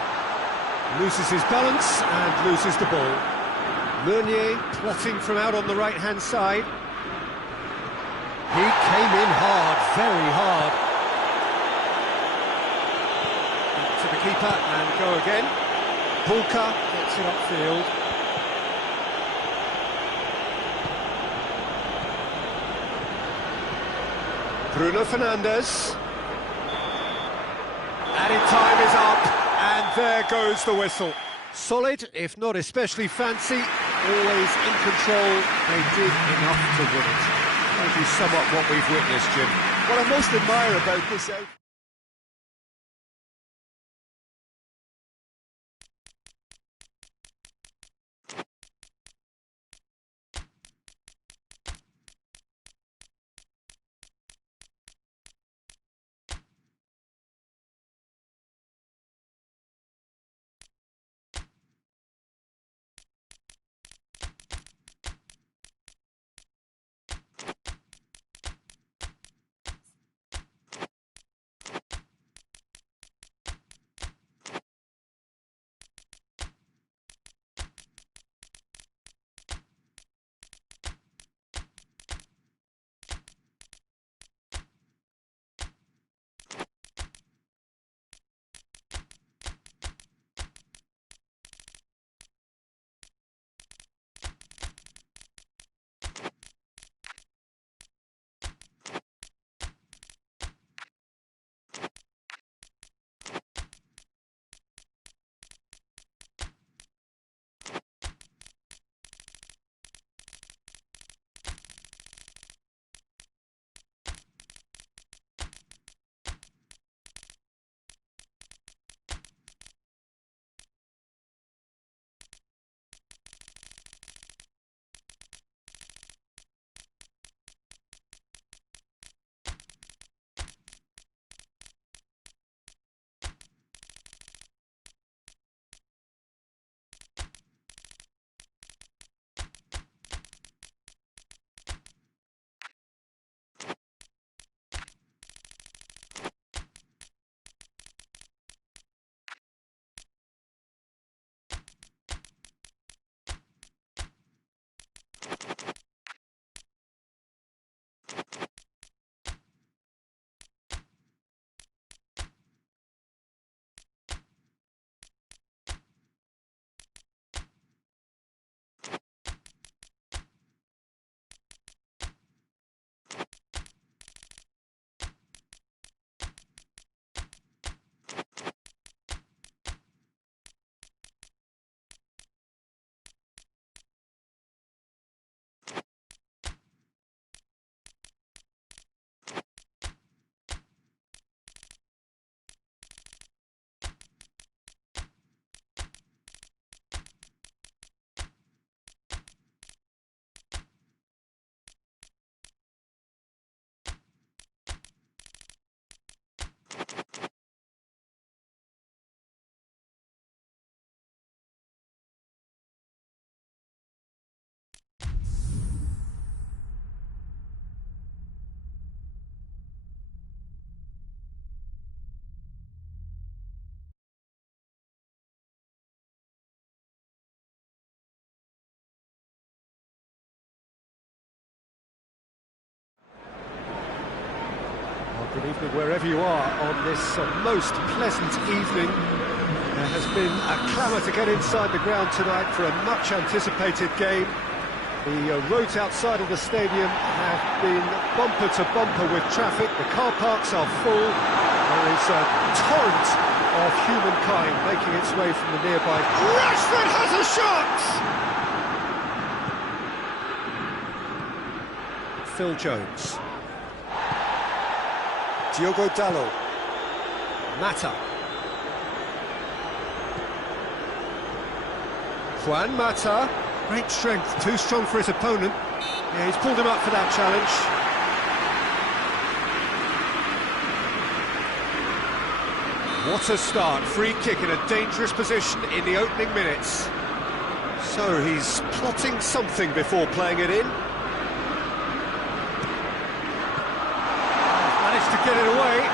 Loses his balance and loses the ball. Meunier plotting from out on the right-hand side. He came in hard, very hard. Back to the keeper and go again. Pulka gets it upfield. Bruno Fernandes. Added time is up, and there goes the whistle. Solid, if not especially fancy, always in control. They did enough to win it. Maybe somewhat what we've witnessed, Jim. What I most admire about this out Good evening wherever you are on this most pleasant evening. There has been a clamour to get inside the ground tonight for a much-anticipated game. The roads outside of the stadium have been bumper to bumper with traffic. The car parks are full. There is a torrent of humankind making its way from the nearby. Rashford has a shot! Phil Jones. Diogo Dalot. Mata. Juan Mata. Great strength, too strong for his opponent. Yeah, he's pulled him up for that challenge. What a start, free kick in a dangerous position in the opening minutes. So he's plotting something before playing it in. Managed to get it away.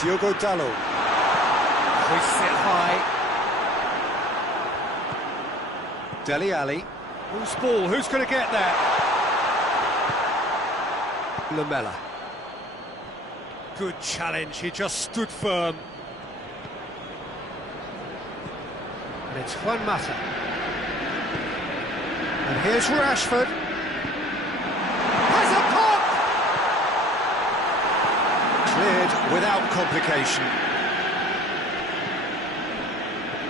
Diogo Dalot. Hoists it high. Dele Alli. Who's ball? Who's going to get there? Lamela. Good challenge, he just stood firm. And it's Juan Mata. And here's Rashford. Has a pop! Cleared without complication.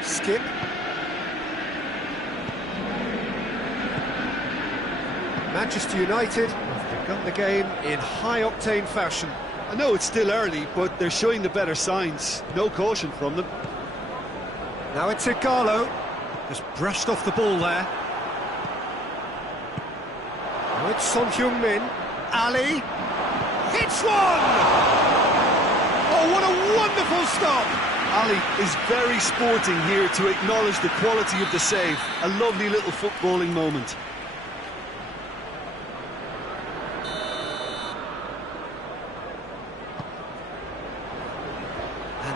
Skip. Manchester United have begun the game in high-octane fashion. I know it's still early, but they're showing the better signs. No caution from them. Now it's Igalo. Just brushed off the ball there. Now it's Son Heung-min. Ali. Hits one! Oh, what a wonderful stop! Ali is very sporting here to acknowledge the quality of the save. A lovely little footballing moment.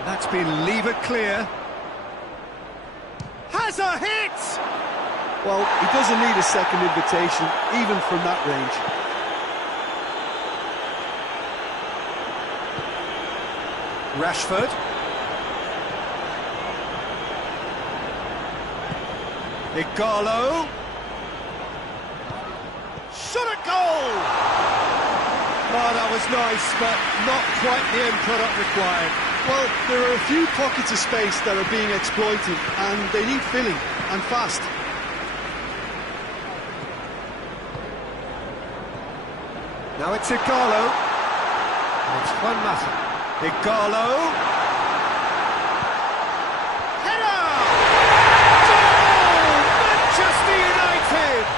That's been levered clear. Has a hit! Well, he doesn't need a second invitation, even from that range. Rashford. Igalo. Shot at goal! Oh, that was nice, but not quite the end product required. Well, there are a few pockets of space that are being exploited, and they need filling, and fast. Now it's Igalo. And it's Juan Mata. Igalo. Header! Goal! Manchester United!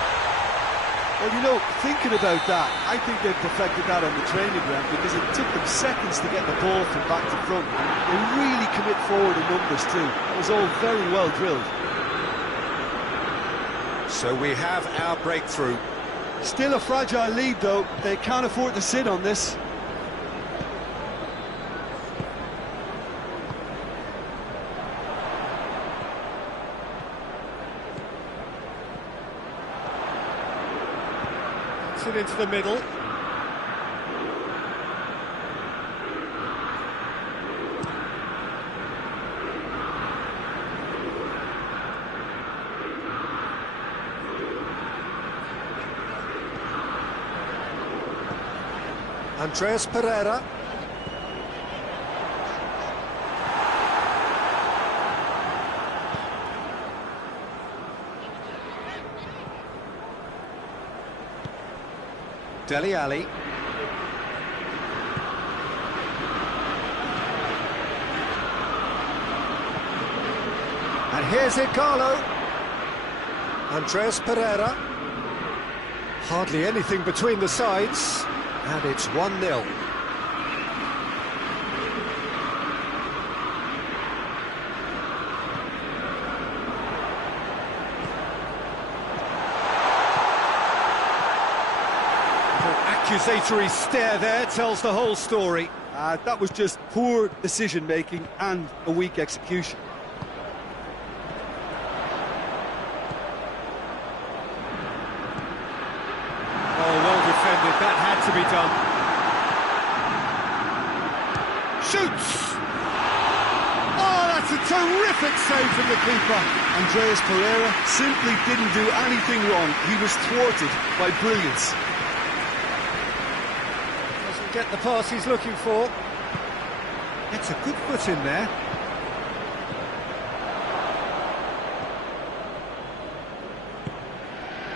Well, you know, thinking about that, I think they've perfected that on the training ground because it took them seconds to get the ball from back to front. They really commit forward in numbers too. It was all very well drilled. So we have our breakthrough. Still a fragile lead though. They can't afford to sit on this. It into the middle. Andreas Pereira. Dele Alli. And here's Igalo. Andreas Pereira. Hardly anything between the sides. And it's 1-0. Accusatory stare there tells the whole story. That was just poor decision-making and a weak execution. Oh, well defended. That had to be done. shoots! Oh, that's a terrific save from the keeper. Andreas Pereira simply didn't do anything wrong. He was thwarted by brilliance. Doesn't get the pass he's looking for. Gets a good foot in there.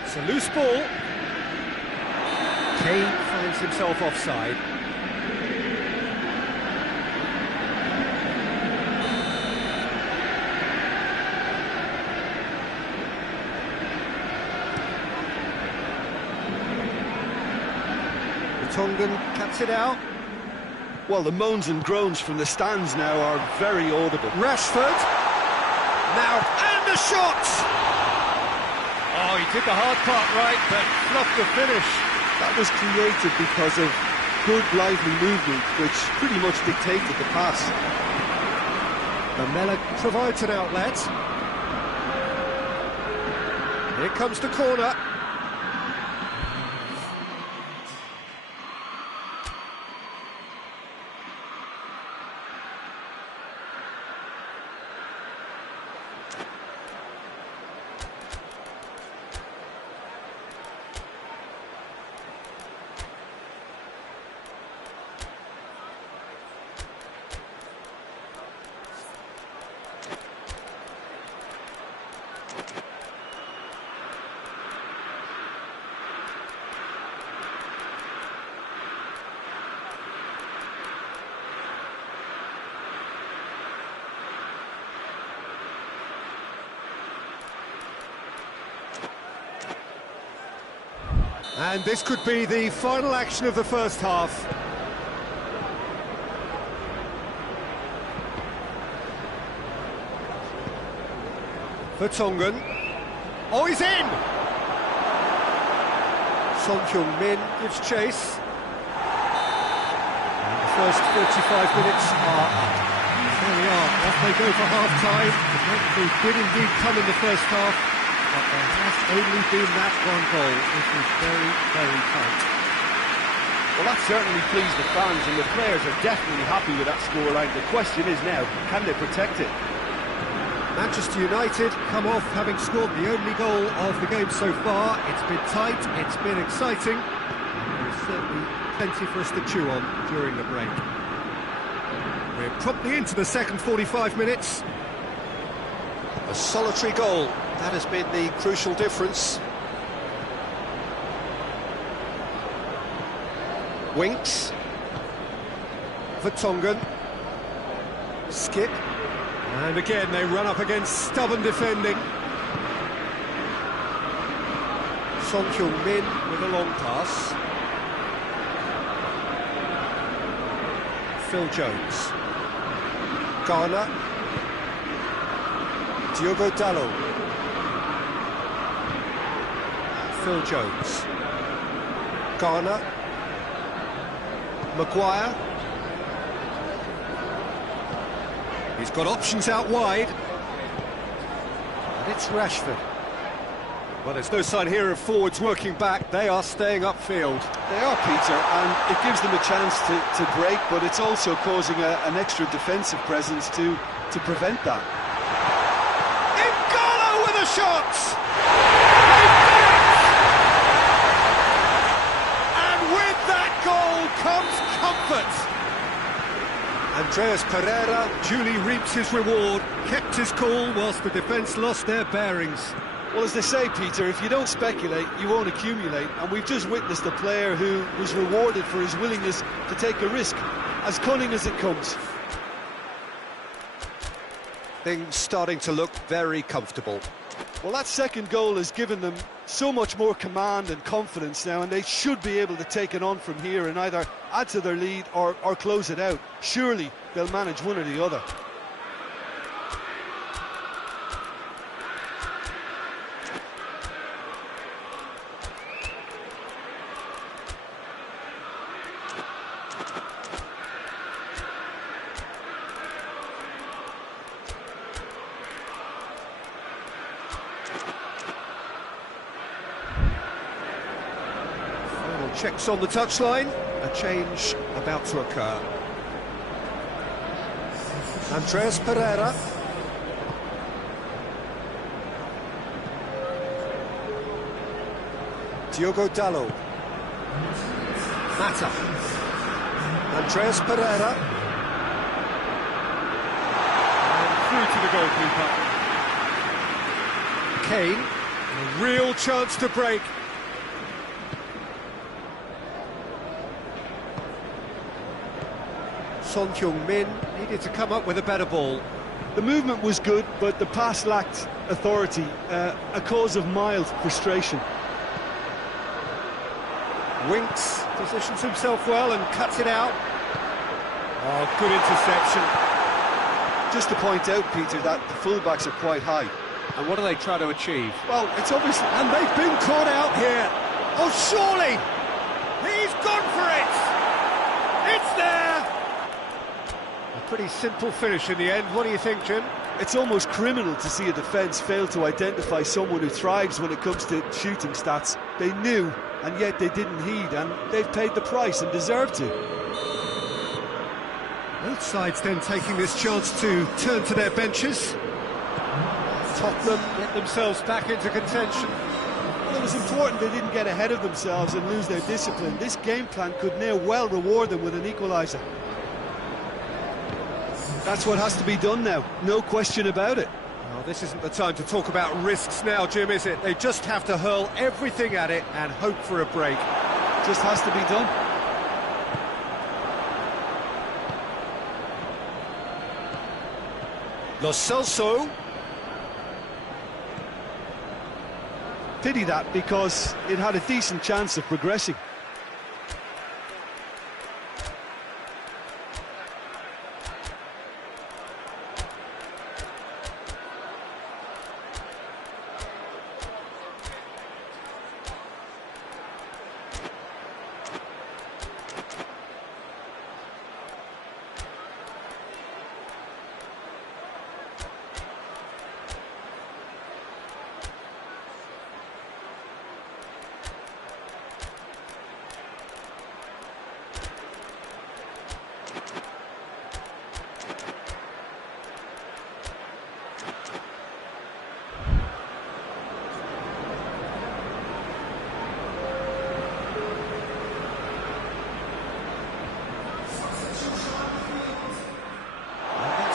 It's a loose ball. Kane finds himself offside. Tongan cuts it out. Well, the moans and groans from the stands now are very audible. Rashford. Now, and the shot! Oh, he did the hard part right, but fluffed the finish. That was created because of good, lively movement, which pretty much dictated the pass. Lamela provides an outlet. Here comes the corner. And this could be the final action of the first half. For Tongan. Oh, he's in! Son Heung-min gives chase. And the first 45 minutes are up. There we are, off they go for half-time. The breakthrough did indeed come in the first half, but there has only been that one goal. It was very, very tight. Well, that certainly pleased the fans, and the players are definitely happy with that scoreline. The question is now, can they protect it? Manchester United come off having scored the only goal of the game so far. It's been tight, it's been exciting, and there's certainly plenty for us to chew on during the break. We're promptly into the second 45 minutes. A solitary goal, that has been the crucial difference. Winks. For Tongan. Skip. And again, they run up against stubborn defending. Son Heung-min with a long pass. Phil Jones. Garner. Diogo Dalot. Phil Jones. Garner. Maguire. He's got options out wide. And it's Rashford. Well, there's no sign here of forwards working back. They are staying upfield. They are, Peter, and it gives them a chance to break, but it's also causing an extra defensive presence to prevent that. N'Golo with a shot! And with that goal comes comfort. Andreas Pereira duly reaps his reward, kept his cool whilst the defence lost their bearings. Well, as they say, Peter, if you don't speculate, you won't accumulate, and we've just witnessed a player who was rewarded for his willingness to take a risk, as cunning as it comes. Things starting to look very comfortable. Well, that second goal has given them so much more command and confidence now, and they should be able to take it on from here and either add to their lead or close it out. Surely they'll manage one or the other. Checks on the touchline, a change about to occur. Andreas Pereira. Diogo Dalot. Mata. Andreas Pereira. And through to the goalkeeper. Kane. A real chance to break. Son Heung-min needed to come up with a better ball. The movement was good, but the pass lacked authority, a cause of mild frustration. Winks positions himself well and cuts it out. Oh, good interception. Just to point out, Peter, that the fullbacks are quite high. And what do they try to achieve? Well, it's obviously... And they've been caught out here. Oh, surely! He's gone for it! It's there! A pretty simple finish in the end. What do you think, Jim? It's almost criminal to see a defence fail to identify someone who thrives when it comes to shooting stats. They knew, and yet they didn't heed, and they've paid the price and deserve to. Both sides then taking this chance to turn to their benches. Tottenham get themselves back into contention. Well, it was important they didn't get ahead of themselves and lose their discipline. This game plan could near well reward them with an equaliser. That's what has to be done now, no question about it. Well, this isn't the time to talk about risks now, Jim, is it? They just have to hurl everything at it and hope for a break. Just has to be done. Lo Celso. Pity that, because it had a decent chance of progressing.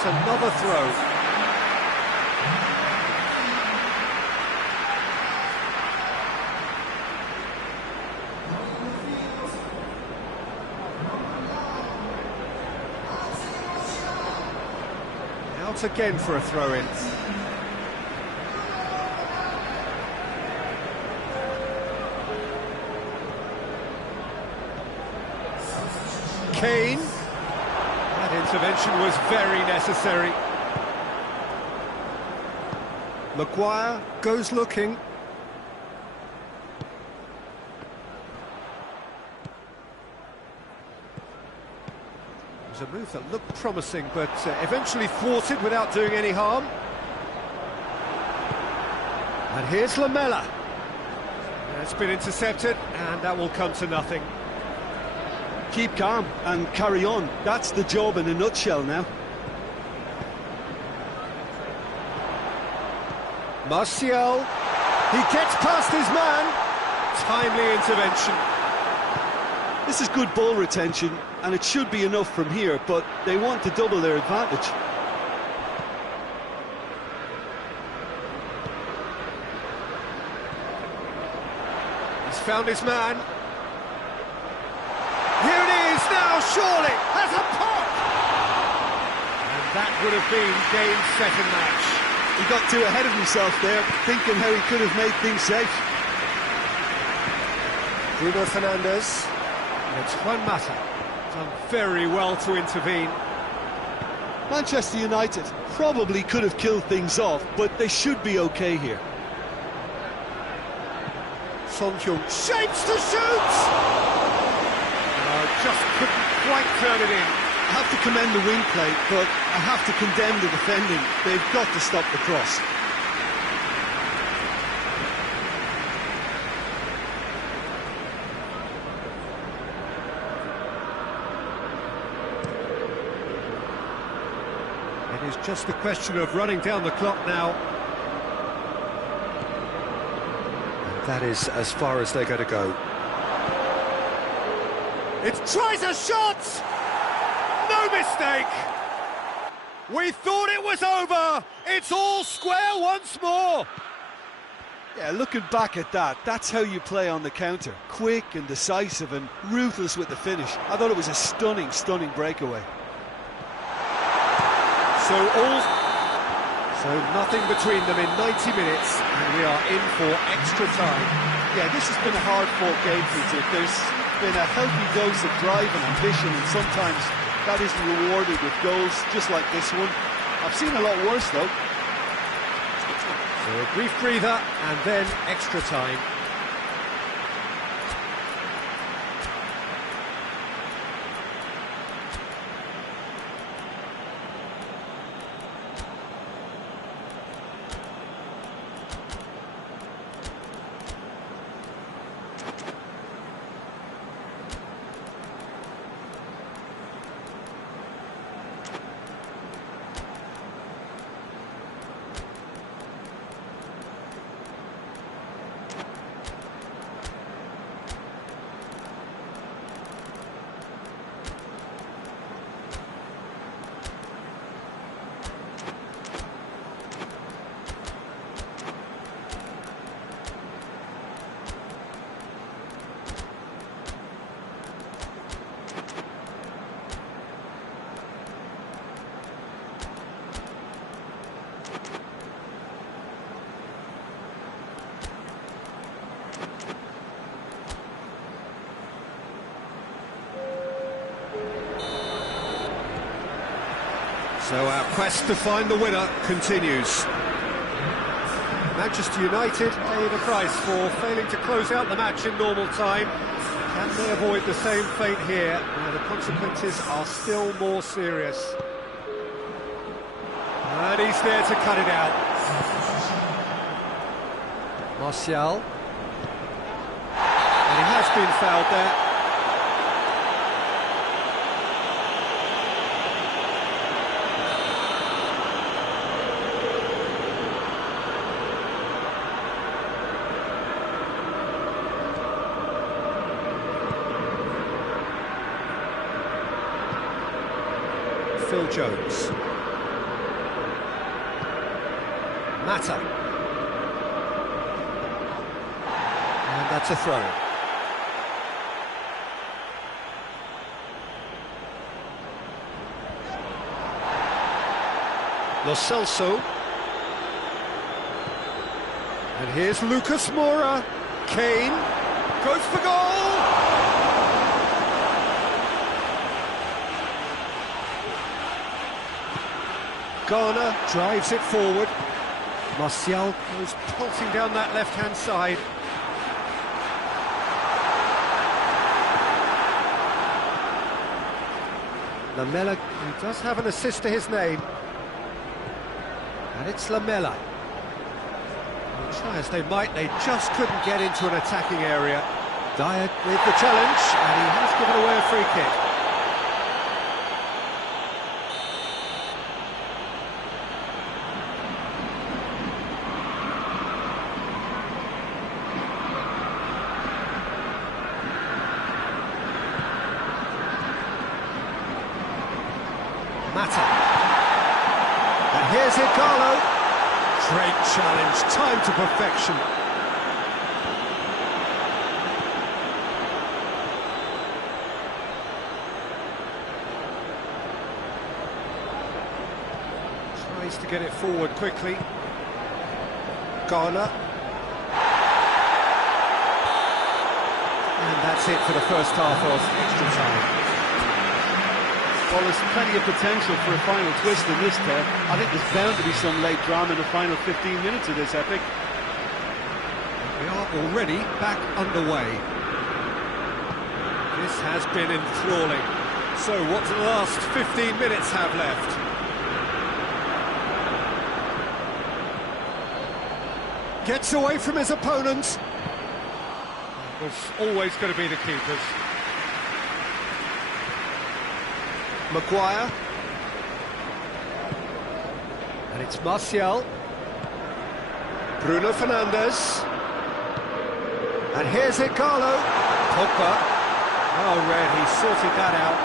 Another throw. Out again for a throw-in. Kane. That intervention was very necessary. Maguire goes looking. It was a move that looked promising, but eventually thwarted without doing any harm. And here's Lamela. It's been intercepted, and that will come to nothing. Keep calm and carry on. That's the job in a nutshell now. Martial. He gets past his man. Timely intervention. This is good ball retention, and it should be enough from here, but they want to double their advantage. He's found his man. Here it is now, surely, has a pop! And that would have been game, set and match. He got too ahead of himself there, thinking how he could have made things safe. Bruno Fernandes. And it's Juan Mata. Done very well to intervene. Manchester United probably could have killed things off, but they should be okay here. Son Heung shapes to shoot! Just couldn't quite turn it in. I have to commend the wing play, but I have to condemn the defending. They've got to stop the cross. It's just a question of running down the clock now. And that is as far as they're going to go. It tries a shot! No mistake! We thought it was over! It's all square once more! Yeah, looking back at that, that's how you play on the counter. Quick and decisive and ruthless with the finish. I thought it was a stunning, stunning breakaway. So nothing between them in 90 minutes, and we are in for extra time. Yeah, this has been a hard-fought game for you. There's been a healthy dose of drive and ambition, and sometimes that isn't rewarded with goals, just like this one. I've seen a lot worse, though. So a brief breather, and then extra time. So our quest to find the winner continues. Manchester United pay the price for failing to close out the match in normal time. Can they avoid the same fate here, where the consequences are still more serious? And he's there to cut it out. Martial. And he has been fouled there. Phil Jones. Mata. And that's a throw. Lo Celso. And here's Lucas Moura. Kane goes for goal! Garner drives it forward. Martial goes pulsing down that left-hand side. Lamela, who does have an assist to his name. And it's Lamela. Try as they might, they just couldn't get into an attacking area. Dyer with the challenge, and he has given away a free kick. Mata. And here's Igalo. Great challenge, time to perfection. Tries to get it forward quickly. Garner. And that's it for the first half of extra time. Well, there's plenty of potential for a final twist in this tale. I think there's bound to be some late drama in the final 15 minutes of this epic. We are already back underway. This has been enthralling. So what do the last 15 minutes have left? Gets away from his opponent. It was always going to be the keepers. Maguire. And it's Martial. Bruno Fernandes. And here's it, Carlo. Pogba. Oh, Red, he sorted that out.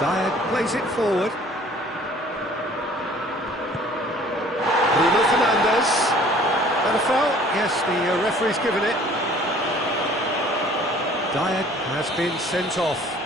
Dyer plays it forward. Bruno Fernandes. And a foul? Yes, the referee's given it. Dyer has been sent off.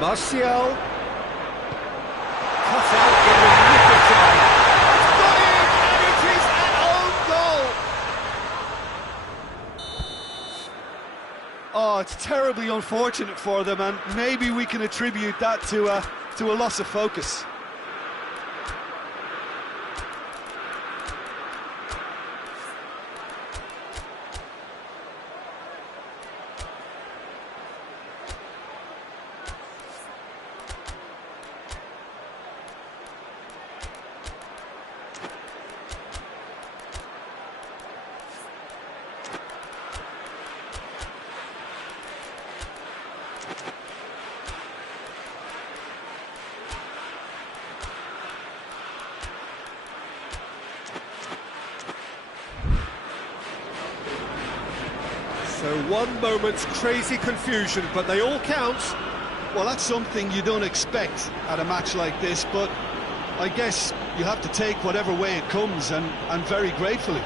Martial. Cut out in the nick of time. Got in, and it is an own goal. Oh, it's terribly unfortunate for them, and maybe we can attribute that to a loss of focus. So one moment's crazy confusion, but they all count. Well, that's something you don't expect at a match like this, but I guess you have to take whatever way it comes, and very gratefully.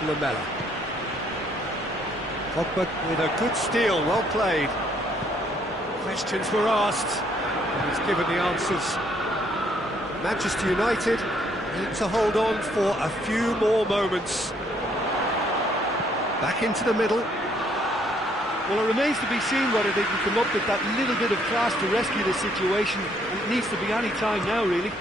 Lamella. Pogba with a good steal, well played. Questions were asked, and he's given the answers. Manchester United need to hold on for a few more moments. Back into the middle. Well, it remains to be seen whether they can come up with that little bit of class to rescue the situation. It needs to be any time now, really.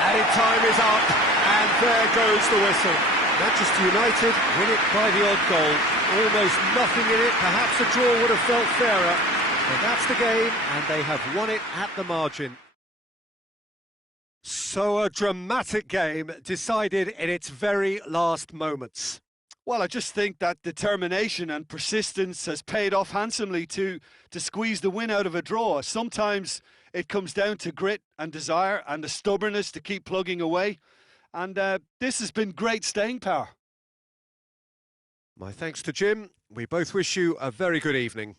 Added time is up, and there goes the whistle. Manchester United win it by the odd goal. Almost nothing in it. Perhaps a draw would have felt fairer. But that's the game, and they have won it at the margin. So a dramatic game decided in its very last moments. Well, I just think that determination and persistence has paid off handsomely to squeeze the win out of a draw. Sometimes it comes down to grit and desire and the stubbornness to keep plugging away. And this has been great staying power. My thanks to Jim. We both wish you a very good evening.